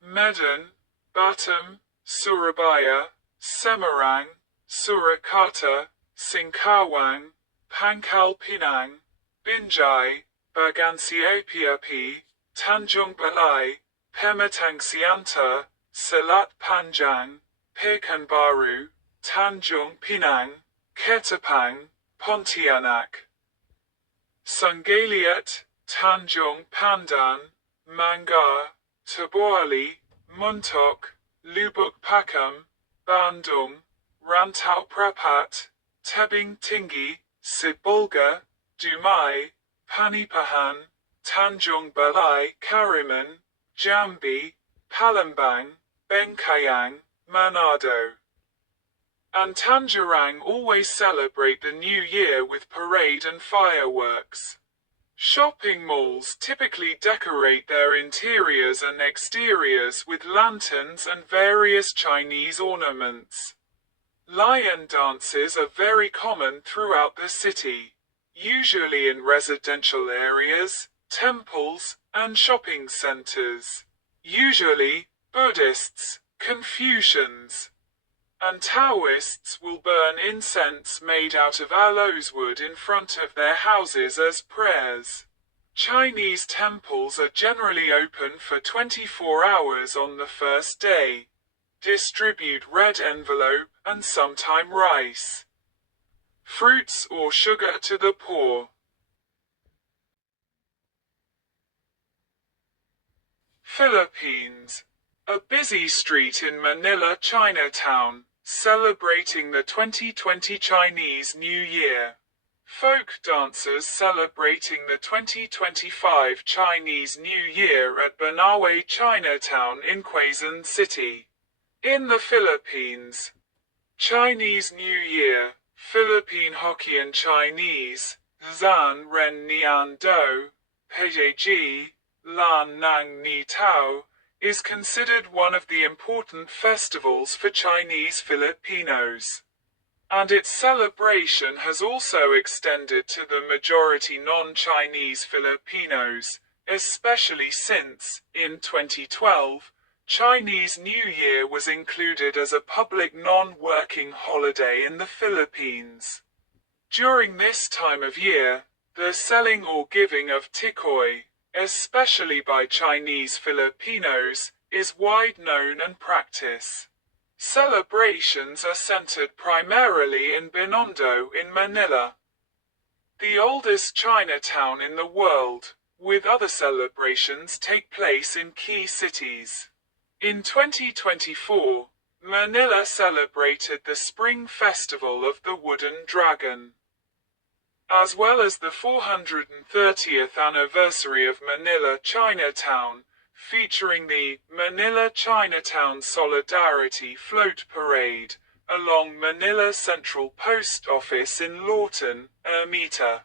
Medan, Batam, Surabaya, Semarang, Surakarta, Singkawang, Pangkal Pinang, Binjai, Bagansi-Api-Api, Tanjung Balai, Pematang Siantar, Selat Panjang, Pekanbaru, Tanjung Pinang, Ketapang, Pontianak, Sunggaliat, Tanjung Pandan, Manggar, Taboali, Muntok, Lubuk Pakam, Bandung, Rantau Prapat, Tebing Tinggi, Sibolga, Dumai, Panipahan, Tanjung Balai, Karimun, Jambi, Palembang, Bengkayang, Manado, and Tangerang always celebrate the New Year with parade and fireworks. Shopping malls typically decorate their interiors and exteriors with lanterns and various Chinese ornaments. Lion dances are very common throughout the city, usually in residential areas, temples, and shopping centers. Usually, Buddhists, Confucians, and Taoists will burn incense made out of aloes wood in front of their houses as prayers. Chinese temples are generally open for 24 hours on the first day. Distribute red envelope and sometime rice, fruits or sugar to the poor. Philippines. A busy street in Manila, Chinatown, celebrating the 2020 Chinese New Year. Folk dancers celebrating the 2025 Chinese New Year at Banawe, Chinatown in Quezon City. In the Philippines. Chinese New Year, Philippine Hokkien Chinese, Zan Ren Nian Do, Peiji, Lan Nang Ni Tao, is considered one of the important festivals for Chinese Filipinos, and its celebration has also extended to the majority non-Chinese Filipinos, especially since, in 2012, Chinese New Year was included as a public non-working holiday in the Philippines. During this time of year, the selling or giving of tikoy, especially by Chinese Filipinos, is wide known and practiced. Celebrations are centered primarily in Binondo in Manila, the oldest Chinatown in the world, with other celebrations take place in key cities. In 2024, Manila celebrated the Spring Festival of the Wooden Dragon, as well as the 430th anniversary of Manila Chinatown, featuring the Manila Chinatown Solidarity Float Parade, along Manila Central Post Office in Lawton, Ermita,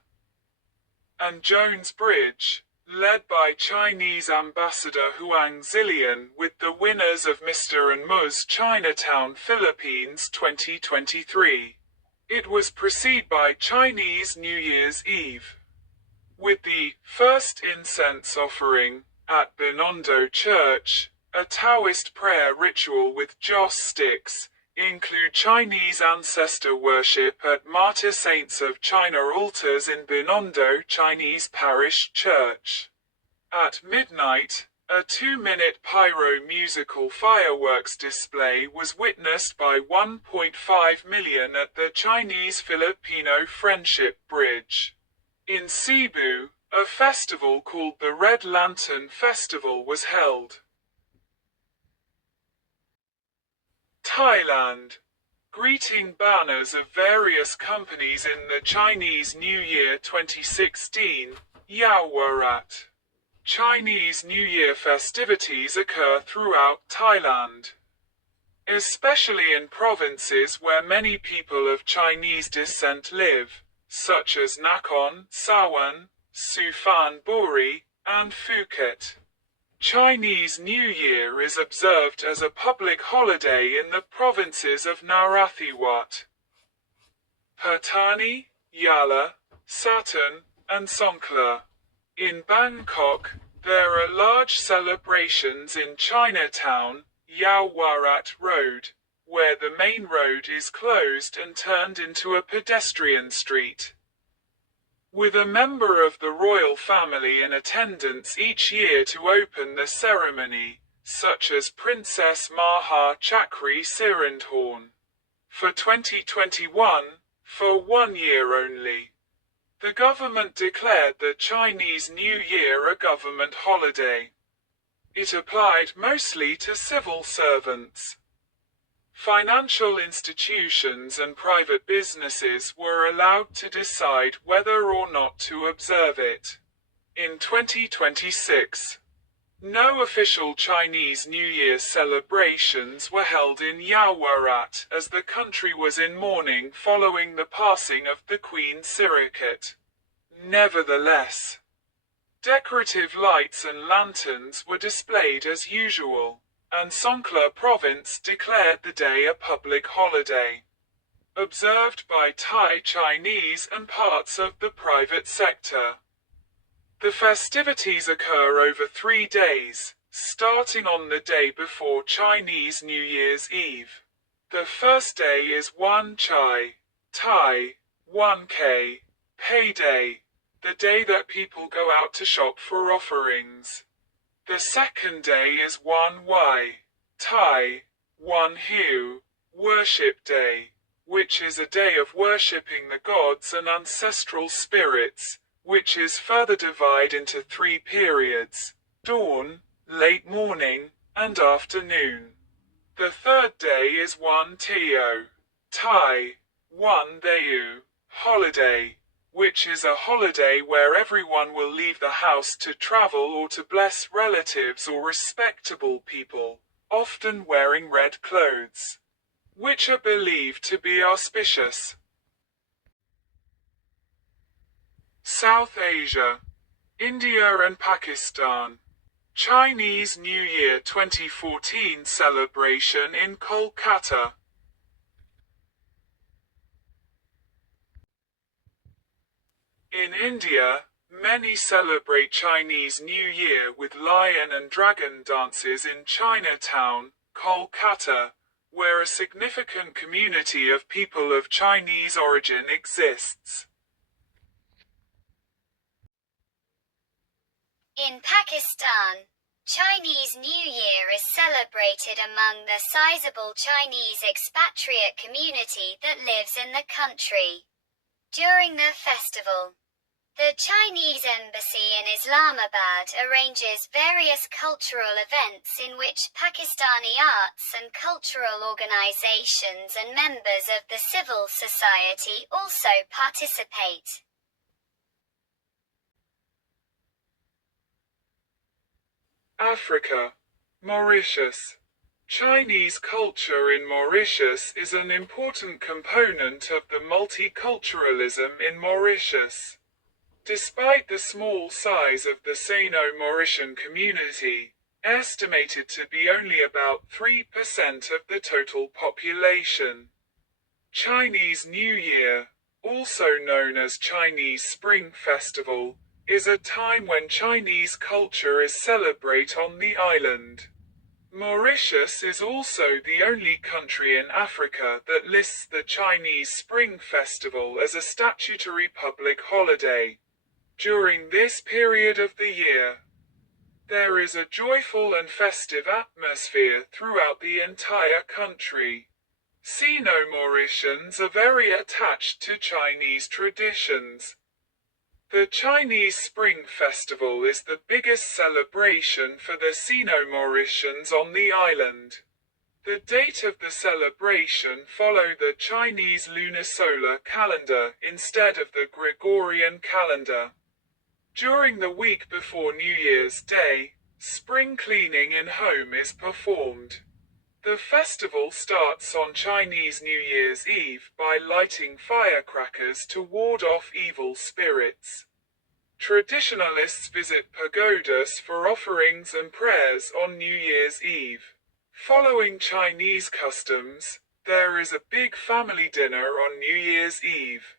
and Jones Bridge, led by Chinese Ambassador Huang Zilian, with the winners of Mr. and Ms. Chinatown Philippines 2023. It was preceded by Chinese New Year's Eve, with the first incense offering at Binondo Church, a Taoist prayer ritual with joss sticks, include Chinese ancestor worship at Martyr Saints of China altars in Binondo Chinese Parish Church. At midnight, a 2-minute pyro-musical fireworks display was witnessed by 1.5 million at the Chinese-Filipino Friendship Bridge. In Cebu, a festival called the Red Lantern Festival was held. Thailand. Greeting banners of various companies in the Chinese New Year 2016, Yaowarat. Chinese New Year festivities occur throughout Thailand, especially in provinces where many people of Chinese descent live, such as Nakhon, Sawan, Suphan Buri, and Phuket. Chinese New Year is observed as a public holiday in the provinces of Narathiwat, Pattani, Yala, Satun, and Songkhla. In Bangkok, there are large celebrations in Chinatown, Yaowarat Road, where the main road is closed and turned into a pedestrian street, with a member of the royal family in attendance each year to open the ceremony, such as Princess Maha Chakri Sirindhorn. For 2021, for 1 year only, the government declared the Chinese New Year a government holiday. It applied mostly to civil servants. Financial institutions and private businesses were allowed to decide whether or not to observe it. In 2026, no official Chinese New Year celebrations were held in Yaowarat as the country was in mourning following the passing of the Queen Sirikit. Nevertheless, decorative lights and lanterns were displayed as usual, and Songkhla province declared the day a public holiday, observed by Thai Chinese and parts of the private sector. The festivities occur over 3 days, starting on the day before Chinese New Year's Eve. The first day is Wan Chai, Thai, 1K, payday, the day that people go out to shop for offerings. The second day is 1Y, Thai, 1 Hu, Worship Day, which is a day of worshipping the gods and ancestral spirits, which is further divided into 3 periods: dawn, late morning, and afternoon. The third day is 1 Teo, Thai, 1 Deu, holiday, which is a holiday where everyone will leave the house to travel or to bless relatives or respectable people, often wearing red clothes, which are believed to be auspicious. South Asia, India and Pakistan. Chinese New Year 2014 celebration in Kolkata. In India, Many celebrate Chinese New Year with lion and dragon dances in Chinatown, Kolkata, where a significant community of people of Chinese origin exists. In Pakistan, Chinese New Year is celebrated among the sizable Chinese expatriate community that lives in the country. During the festival, the Chinese Embassy in Islamabad arranges various cultural events in which Pakistani arts and cultural organizations and members of the civil society also participate. Africa, Mauritius. Chinese culture in Mauritius is an important component of the multiculturalism in Mauritius. Despite the small size of the Sino-Mauritian community, estimated to be only about 3% of the total population, Chinese New Year, also known as Chinese Spring Festival, is a time when Chinese culture is celebrated on the island. Mauritius is also the only country in Africa that lists the Chinese Spring Festival as a statutory public holiday. During this period of the year, there is a joyful and festive atmosphere throughout the entire country. Sino-Mauritians are very attached to Chinese traditions. The Chinese Spring Festival is the biggest celebration for the Sino-Mauritians on the island. The date of the celebration follows the Chinese lunisolar calendar instead of the Gregorian calendar. During the week before New Year's Day, spring cleaning in home is performed. The festival starts on Chinese New Year's Eve by lighting firecrackers to ward off evil spirits. Traditionalists visit pagodas for offerings and prayers on New Year's Eve. Following Chinese customs, there is a big family dinner on New Year's Eve.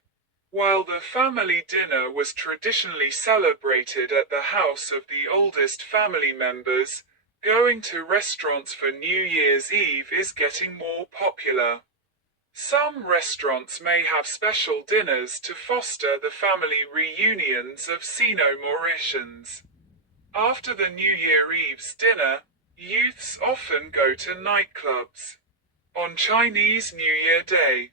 While the family dinner was traditionally celebrated at the house of the oldest family members, going to restaurants for New Year's Eve is getting more popular. Some restaurants may have special dinners to foster the family reunions of Sino-Mauritians. After the New Year Eve's dinner, youths often go to nightclubs. On Chinese New Year Day,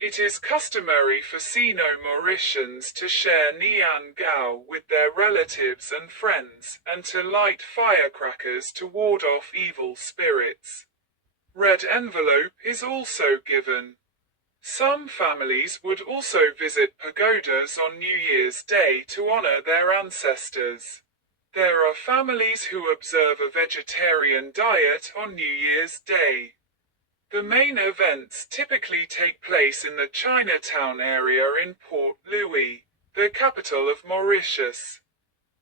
it is customary for Sino-Mauritians to share Nian Gao with their relatives and friends, and to light firecrackers to ward off evil spirits. Red envelope is also given. Some families would also visit pagodas on New Year's Day to honor their ancestors. There are families who observe a vegetarian diet on New Year's Day. The main events typically take place in the Chinatown area in Port Louis, the capital of Mauritius.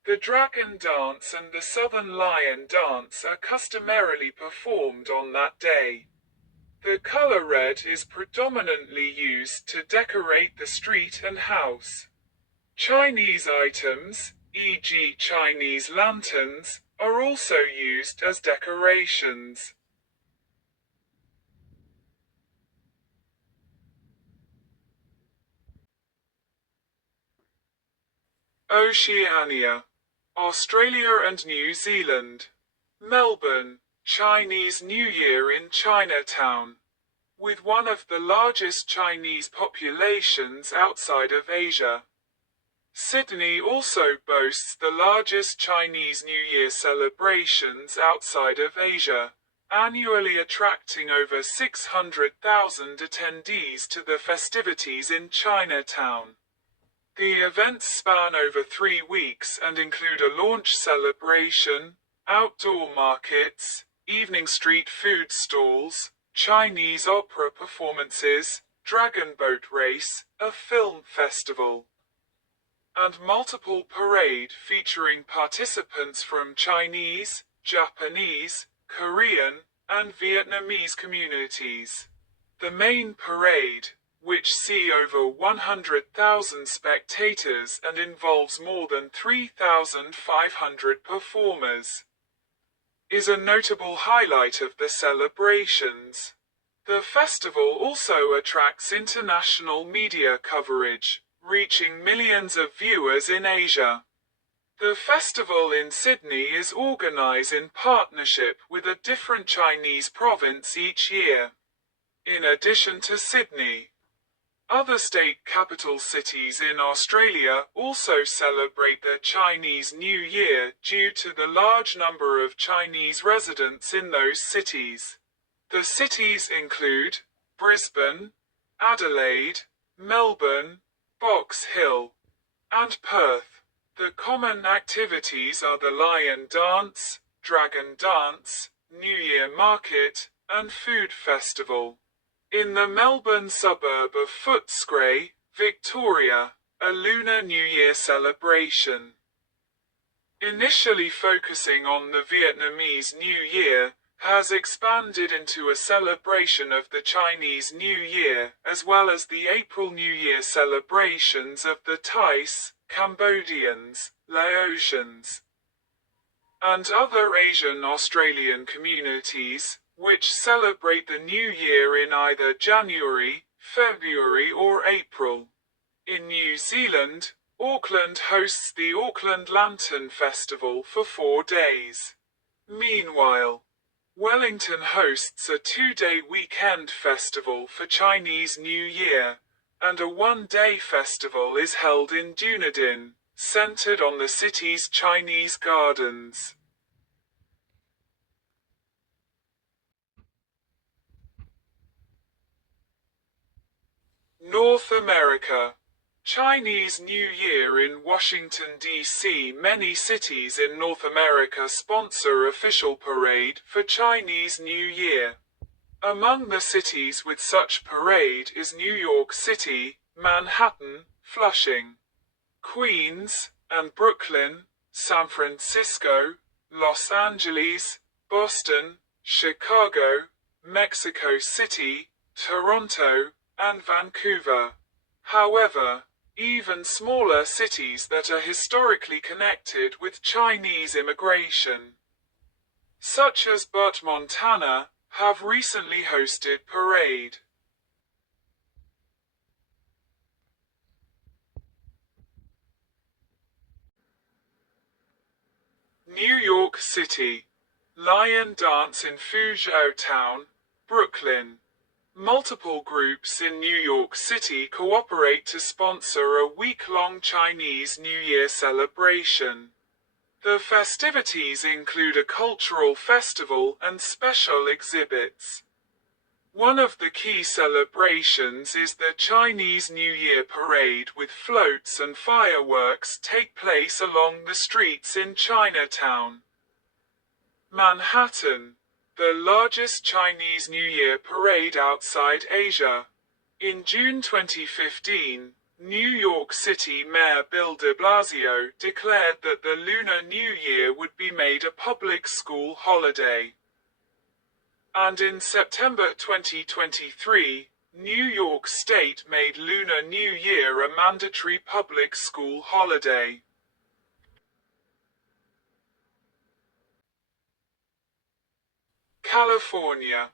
The Dragon Dance and the Southern Lion Dance are customarily performed on that day. The color red is predominantly used to decorate the street and house. Chinese items, e.g. Chinese lanterns, are also used as decorations. Oceania, Australia and New Zealand. Melbourne, Chinese New Year in Chinatown. With one of the largest Chinese populations outside of Asia. Sydney also boasts the largest Chinese New Year celebrations outside of Asia, annually attracting over 600,000 attendees to the festivities in Chinatown. The events span over 3 weeks and include a launch celebration, outdoor markets, evening street food stalls, Chinese opera performances, dragon boat race, a film festival, and multiple parade featuring participants from Chinese, Japanese, Korean, and Vietnamese communities. The main parade, which see over 100,000 spectators and involves more than 3,500 performers, is a notable highlight of the celebrations. The festival also attracts international media coverage, reaching millions of viewers in Asia. The festival in Sydney is organized in partnership with a different Chinese province each year. In addition to Sydney, other state capital cities in Australia also celebrate the Chinese New Year due to the large number of Chinese residents in those cities. The cities include Brisbane, Adelaide, Melbourne, Box Hill, and Perth. The common activities are the Lion Dance, Dragon Dance, New Year Market, and Food Festival. In the Melbourne suburb of Footscray, Victoria, a Lunar New Year celebration, initially focusing on the Vietnamese New Year, has expanded into a celebration of the Chinese New Year, as well as the April New Year celebrations of the Thais, Cambodians, Laotians, and other Asian Australian communities, which celebrate the New Year in either January, February or April. In New Zealand, Auckland hosts the Auckland Lantern Festival for 4 days. Meanwhile, Wellington hosts a 2-day weekend festival for Chinese New Year, and a 1-day festival is held in Dunedin, centered on the city's Chinese gardens. North America. Chinese New Year in Washington, D.C. Many cities in North America sponsor official parade for Chinese New Year. Among the cities with such parade is New York City, Manhattan, Flushing, Queens, and Brooklyn, San Francisco, Los Angeles, Boston, Chicago, Mexico City, Toronto, and Vancouver. However, even smaller cities that are historically connected with Chinese immigration, such as Butte, Montana, have recently hosted parade. New York City. Lion Dance in Fuzhou Town, Brooklyn. Multiple groups in New York City cooperate to sponsor a week-long Chinese New Year celebration. The festivities include a cultural festival and special exhibits. One of the key celebrations is the Chinese New Year parade, with floats and fireworks take place along the streets in Chinatown, Manhattan, the largest Chinese New Year parade outside Asia. In June 2015, New York City Mayor Bill de Blasio declared that the Lunar New Year would be made a public school holiday. And in September 2023, New York State made Lunar New Year a mandatory public school holiday. California.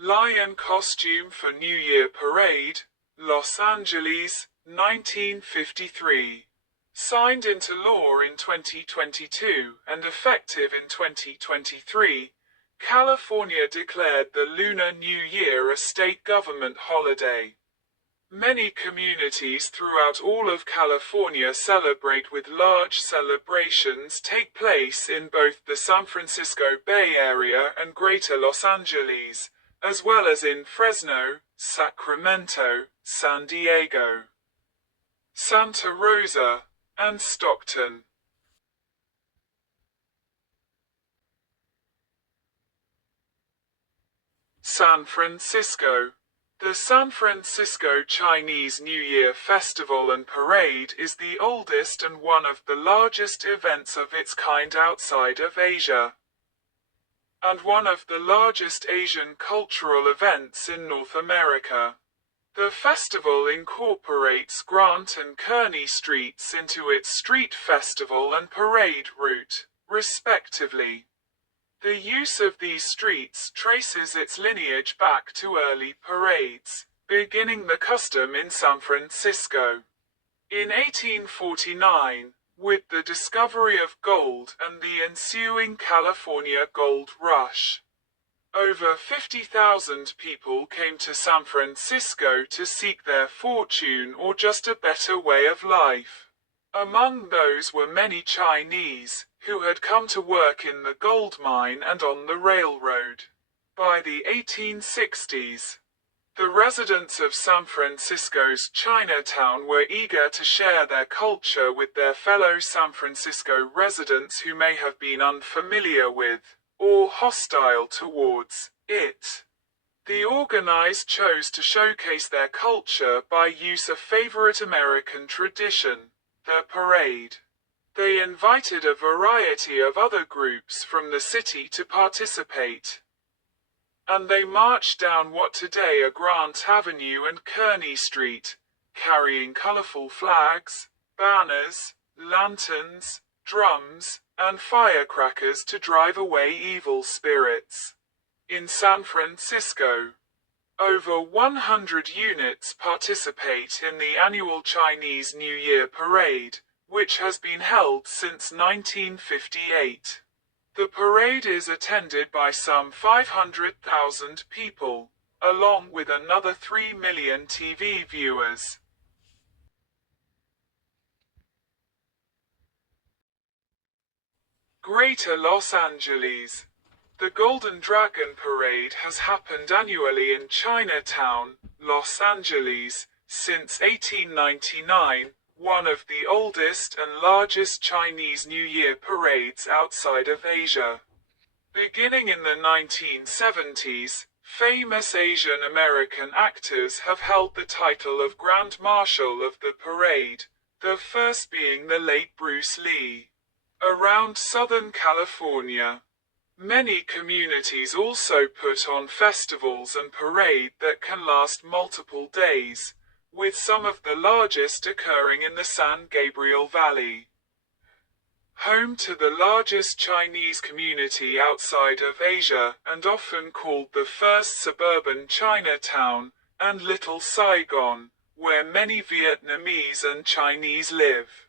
Lion costume for New Year parade, Los Angeles, 1953. Signed into law in 2022 and effective in 2023, California declared the Lunar New Year a state government holiday. Many communities throughout all of California celebrate, with large celebrations take place in both the San Francisco Bay Area and Greater Los Angeles, as well as in Fresno, Sacramento, San Diego, Santa Rosa, and Stockton. San Francisco. The San Francisco Chinese New Year Festival and Parade is the oldest and one of the largest events of its kind outside of Asia, and one of the largest Asian cultural events in North America. The festival incorporates Grant and Kearney streets into its street festival and parade route, respectively. The use of these streets traces its lineage back to early parades, beginning the custom in San Francisco. In 1849, with the discovery of gold and the ensuing California gold rush, over 50,000 people came to San Francisco to seek their fortune or just a better way of life. Among those were many Chinese, who had come to work in the gold mine and on the railroad. By the 1860s, the residents of San Francisco's Chinatown were eager to share their culture with their fellow San Francisco residents who may have been unfamiliar with, or hostile towards, it. The organized chose to showcase their culture by use of favorite American tradition, the parade. They invited a variety of other groups from the city to participate. And they marched down what today are Grant Avenue and Kearney Street, carrying colorful flags, banners, lanterns, drums, and firecrackers to drive away evil spirits. In San Francisco, over 100 units participate in the annual Chinese New Year Parade, which has been held since 1958. The parade is attended by some 500,000 people, along with another 3 million TV viewers. Greater Los Angeles. The Golden Dragon Parade has happened annually in Chinatown, Los Angeles, since 1899, one of the oldest and largest Chinese New Year parades outside of Asia. Beginning in the 1970s, famous Asian American actors have held the title of Grand Marshal of the parade, the first being the late Bruce Lee. Around Southern California, many communities also put on festivals and parade that can last multiple days, with some of the largest occurring in the San Gabriel Valley. Home to the largest Chinese community outside of Asia and often called the first suburban Chinatown, and Little Saigon, where many Vietnamese and Chinese live.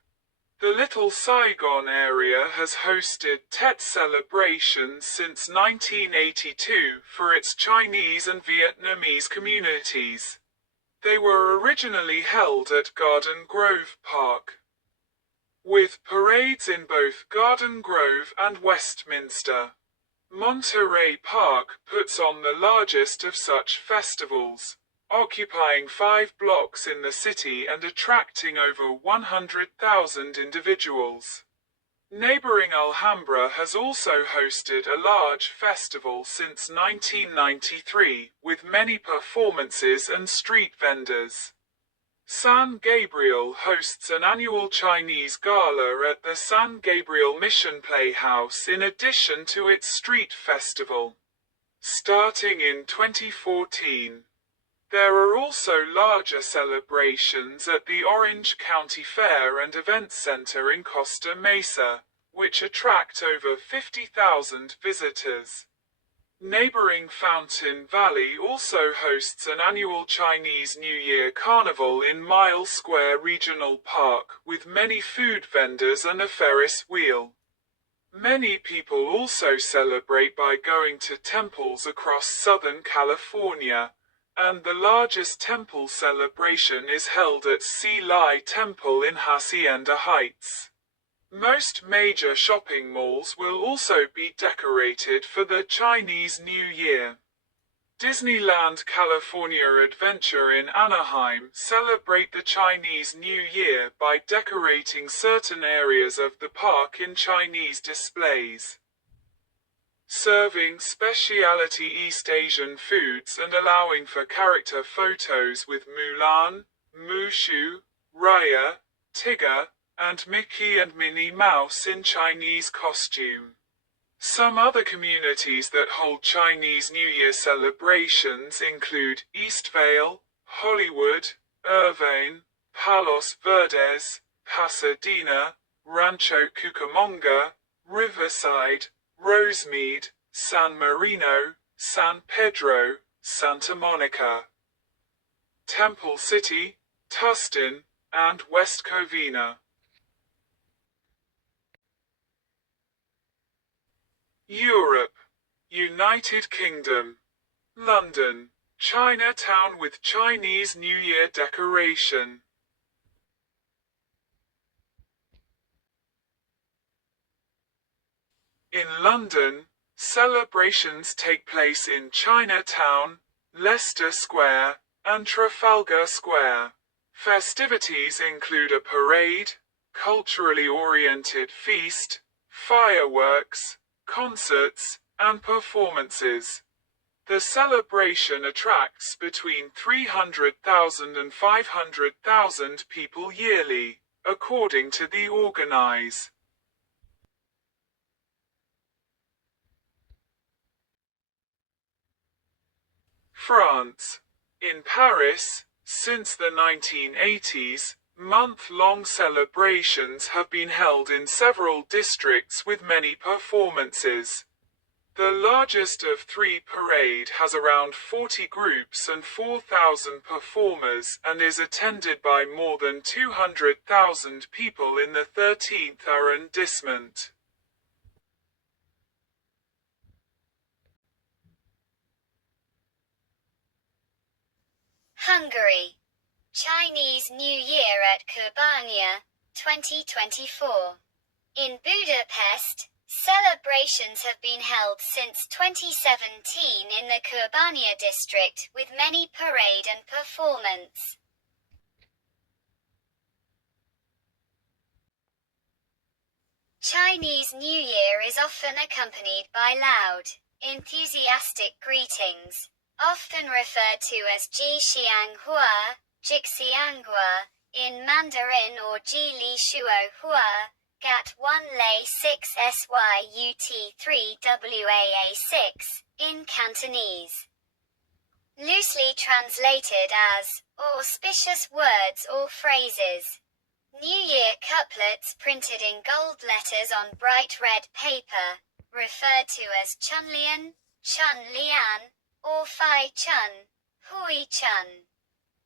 The Little Saigon area has hosted Tet celebrations since 1982 for its Chinese and Vietnamese communities. They were originally held at Garden Grove Park, with parades in both Garden Grove and Westminster. Monterey Park puts on the largest of such festivals, occupying 5 blocks in the city and attracting over 100,000 individuals. Neighboring Alhambra has also hosted a large festival since 1993, with many performances and street vendors. San Gabriel hosts an annual Chinese gala at the San Gabriel Mission Playhouse in addition to its street festival. Starting in 2014, there are also larger celebrations at the Orange County Fair and Events Center in Costa Mesa, which attract over 50,000 visitors. Neighboring Fountain Valley also hosts an annual Chinese New Year Carnival in Mile Square Regional Park, with many food vendors and a Ferris wheel. Many people also celebrate by going to temples across Southern California, and the largest temple celebration is held at Si Lai Temple in Hacienda Heights. Most major shopping malls will also be decorated for the Chinese New Year. Disneyland California Adventure in Anaheim celebrate the Chinese New Year by decorating certain areas of the park in Chinese displays, serving specialty East Asian foods and allowing for character photos with Mulan, Mushu, Raya, Tigger, and Mickey and Minnie Mouse in Chinese costume. Some other communities that hold Chinese New Year celebrations include Eastvale, Hollywood, Irvine, Palos Verdes, Pasadena, Rancho Cucamonga, Riverside, Rosemead, San Marino, San Pedro, Santa Monica, Temple City, Tustin, and West Covina. Europe, United Kingdom, London, Chinatown with Chinese New Year decoration. In London, celebrations take place in Chinatown, Leicester Square, and Trafalgar Square. Festivities include a parade, culturally oriented feast, fireworks, concerts, and performances. The celebration attracts between 300,000 and 500,000 people yearly, according to the organizer. France. In Paris, since the 1980s, month-long celebrations have been held in several districts with many performances. The largest of three parade has around 40 groups and 4,000 performers and is attended by more than 200,000 people in the 13th arrondissement. Hungary. Chinese New Year at Kurbania, 2024. In Budapest, celebrations have been held since 2017 in the Kurbania district with many parade and performance. Chinese New Year is often accompanied by loud, enthusiastic greetings, often referred to as Ji Xianghua, Jixianghua, in Mandarin or Ji Li Shuo Hua, Gat 1 Lei 6 Syut 3 Waa 6, in Cantonese. Loosely translated as, auspicious words or phrases. New Year couplets printed in gold letters on bright red paper, referred to as Chunlian, Chunlian, or Fai Chun, Hui Chun,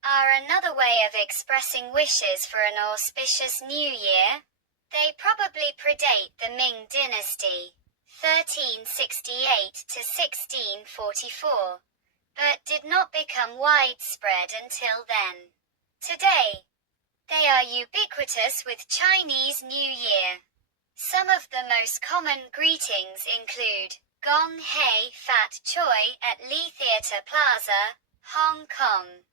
are another way of expressing wishes for an auspicious New Year. They probably predate the Ming Dynasty, 1368 to 1644, but did not become widespread until then. Today, they are ubiquitous with Chinese New Year. Some of the most common greetings include Gong Hei Fat Choi at Lee Theatre Plaza, Hong Kong.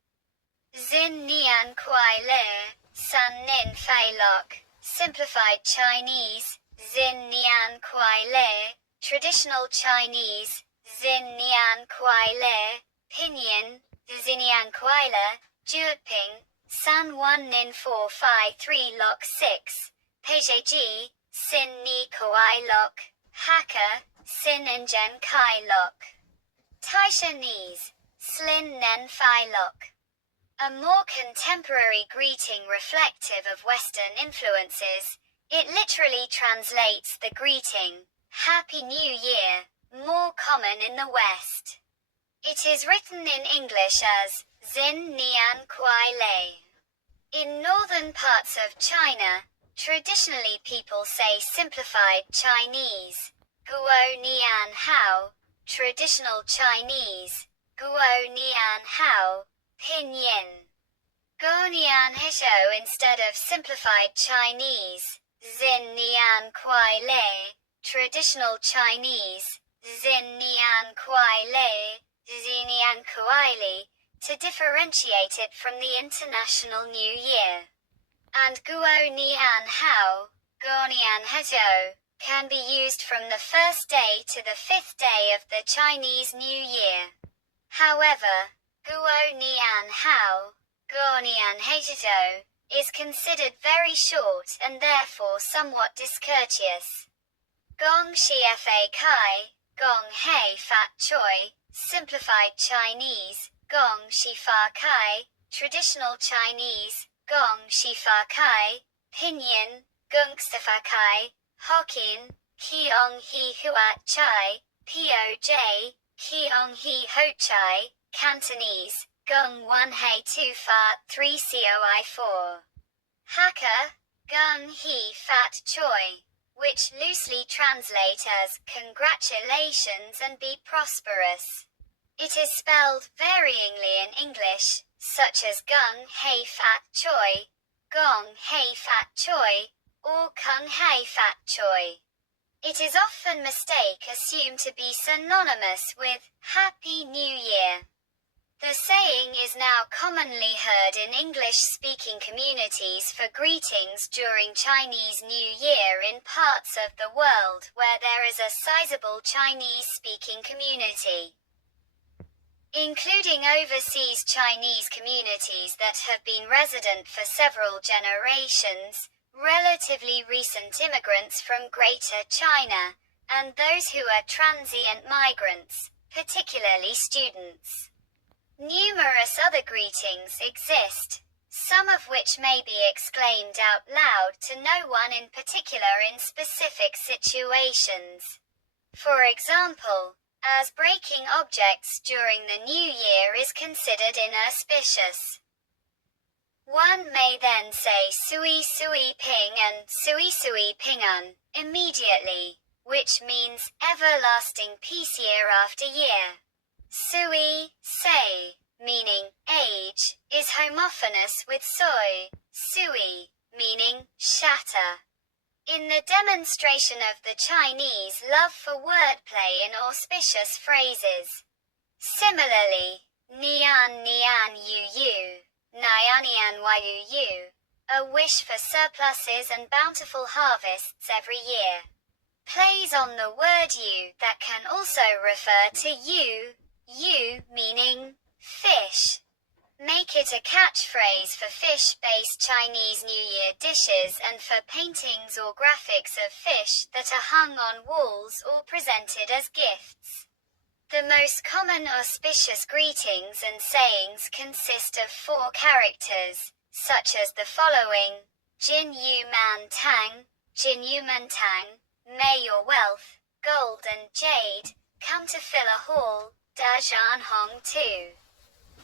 Xin Nian Kuai Le, San Nin Fei Lok, Simplified Chinese, Xin Nian Kuai Le, Traditional Chinese, Xin Nian Kuai Le, Pinyin, Xinian Kuai Le, Jueping, San 1 Nin 4 Phi 3 Lok 6, Peiji, Sin Ni Kuai Lok, Hakka, Sin Ngen Kai Lok. Taishanese, Slin Nen Phi Lok. A more contemporary greeting reflective of Western influences, it literally translates the greeting, Happy New Year, more common in the West. It is written in English as, Xin Nian Kuai Le. In northern parts of China, traditionally people say simplified Chinese, Guo Nian Hao, traditional Chinese, Guo Nian Hao, Pinyin. Guo Nian Hishou instead of simplified Chinese, Xin Nian Kuai Le, traditional Chinese, Xin Nian Kuai Le, Xinian Kuai Li, to differentiate it from the International New Year. And Guo Nian Hao, Guo Nian Hezhou, can be used from the first day to the 5th day of the Chinese New Year. However, Guo Nian Hao, Guo Nian Hezhou, is considered very short and therefore somewhat discourteous. Gong Xie Kai, Gong Hei Fat Choi, simplified Chinese, Gong Shi Fa Kai, traditional Chinese, Gong Shifa Kai, Pinyin, Gungstafa Kai, Hokkien, Kiong He Huat Chai, POJ, Kiong He Ho Chai, Cantonese, Gung 1 He 2 Fat 3 Coi 4. Hakka, Gung He Fat Choi, which loosely translate as congratulations and be prosperous. It is spelled varyingly in English, such as Gung Hei Fat Choi, Gong Hei Fat Choi, or Kung Hei Fat Choi. It is often assumed to be synonymous with Happy New Year. The saying is now commonly heard in English-speaking communities for greetings during Chinese New Year in parts of the world where there is a sizable Chinese-speaking community, including overseas Chinese communities that have been resident for several generations, relatively recent immigrants from Greater China, and those who are transient migrants, particularly students. Numerous other greetings exist, some of which may be exclaimed out loud to no one in particular in specific situations. For example, as breaking objects during the new year is considered inauspicious. One may then say Sui Sui Ping and Sui Sui Pingun immediately, which means everlasting peace year after year. Sui, say, meaning age, is homophonous with soi, sui, meaning shatter. In the demonstration of the Chinese love for wordplay in auspicious phrases. Similarly, Nian Nian Yu Yu, Nianian Yu Yu, a wish for surpluses and bountiful harvests every year, plays on the word yu that can also refer to you meaning fish. Make it a catchphrase for fish-based Chinese New Year dishes and for paintings or graphics of fish that are hung on walls or presented as gifts. The most common auspicious greetings and sayings consist of 4 characters, such as the following: Jin Yu Man Tang, Jin Yu Man Tang, may your wealth, gold and jade, come to fill a hall, Da Zhan Hong Tu.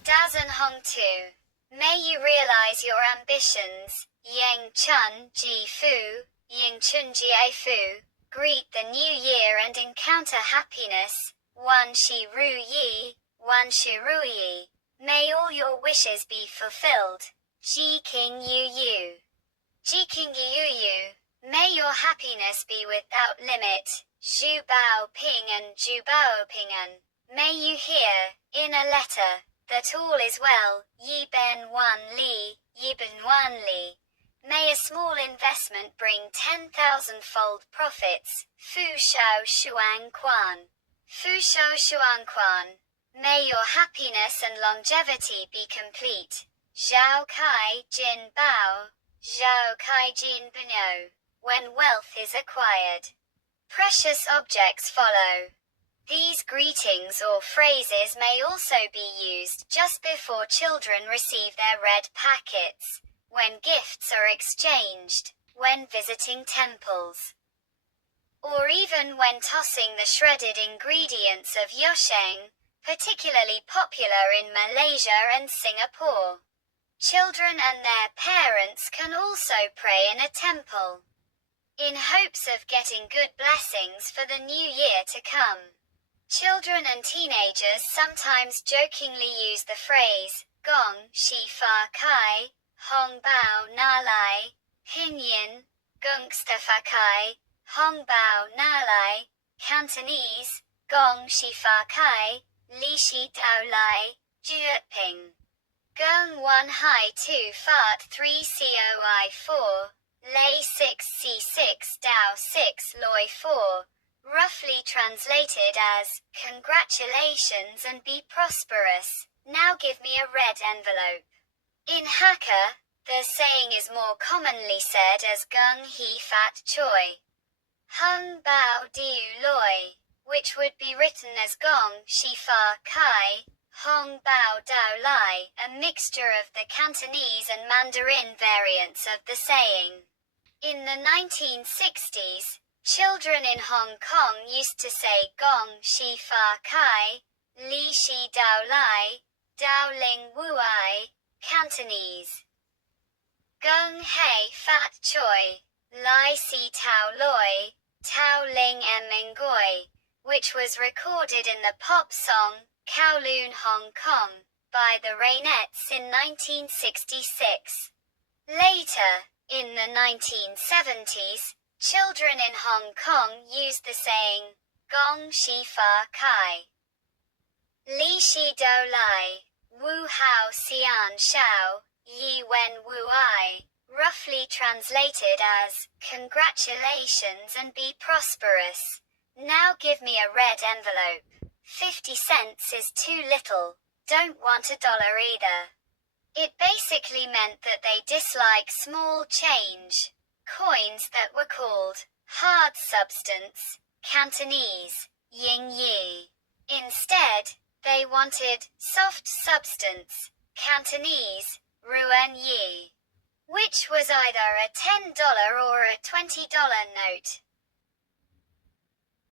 Da Zhan Hong Tu. May you realize your ambitions, Yang Chun Ji Fu, Ying Chun Jie Fu. Greet the new year and encounter happiness, Wan Shi Ru Yi, Wan Shi Ru Yi. May all your wishes be fulfilled, Ji King Yu Yu. Ji King Yu Yu. May your happiness be without limit, Zhu Bao Ping and Zhu Bao Pingan. May you hear, in a letter, that all is well, Yi Ben Wan Li, Yi Ben Wan Li. May a small investment bring 10,000-fold profits, Fu Shao Shuang Quan. Fu Shao Shuang Quan. May your happiness and longevity be complete, Zhao Kai Jin Bao, Zhao Kai Jin Bino. When wealth is acquired, precious objects follow. These greetings or phrases may also be used just before children receive their red packets, when gifts are exchanged, when visiting temples, or even when tossing the shredded ingredients of yosheng, particularly popular in Malaysia and Singapore. Children and their parents can also pray in a temple, in hopes of getting good blessings for the new year to come. Children and teenagers sometimes jokingly use the phrase, Gong Shi Fa Kai, Hong Bao Na Lai, Pinyin, Gungstafa Kai, Hong Bao Na Lai, Cantonese, Gong Shi Fa Kai, Li Shi Dao Lai, Jueping. Gung 1 Hai 2 Fat 3 Coi 4, Lei 6 C6 Dao 6 Loi 4. Roughly translated as, congratulations and be prosperous, now give me a red envelope. In Hakka, the saying is more commonly said as Gung He Fat Choi, Hung Bao Diu Loi, which would be written as Gong Shi Fa Kai, Hong Bao Dao Lai, a mixture of the Cantonese and Mandarin variants of the saying. In the 1960s, children in Hong Kong used to say Gong Shi Fa Kai, Li Shi Dao Lai, Dao Ling Wu Ai, Cantonese. Gung Hei Fat Choi, Lai Si Tao Loi, Tao Ling Ming Goi, which was recorded in the pop song Kowloon Hong Kong by the Rainettes in 1966. Later, in the 1970s, children in Hong Kong used the saying Gong Shi Fa Kai. Li Shi Do Lai, Wu Hao Xian Shao, Yi Wen Wu Ai, roughly translated as, congratulations and be prosperous. Now give me a red envelope. 50 cents is too little, don't want $1 either. It basically meant that they dislike small change, coins that were called hard substance, Cantonese, ying yi. Instead, they wanted soft substance, Cantonese, ruan yi, which was either a $10 or a $20 note.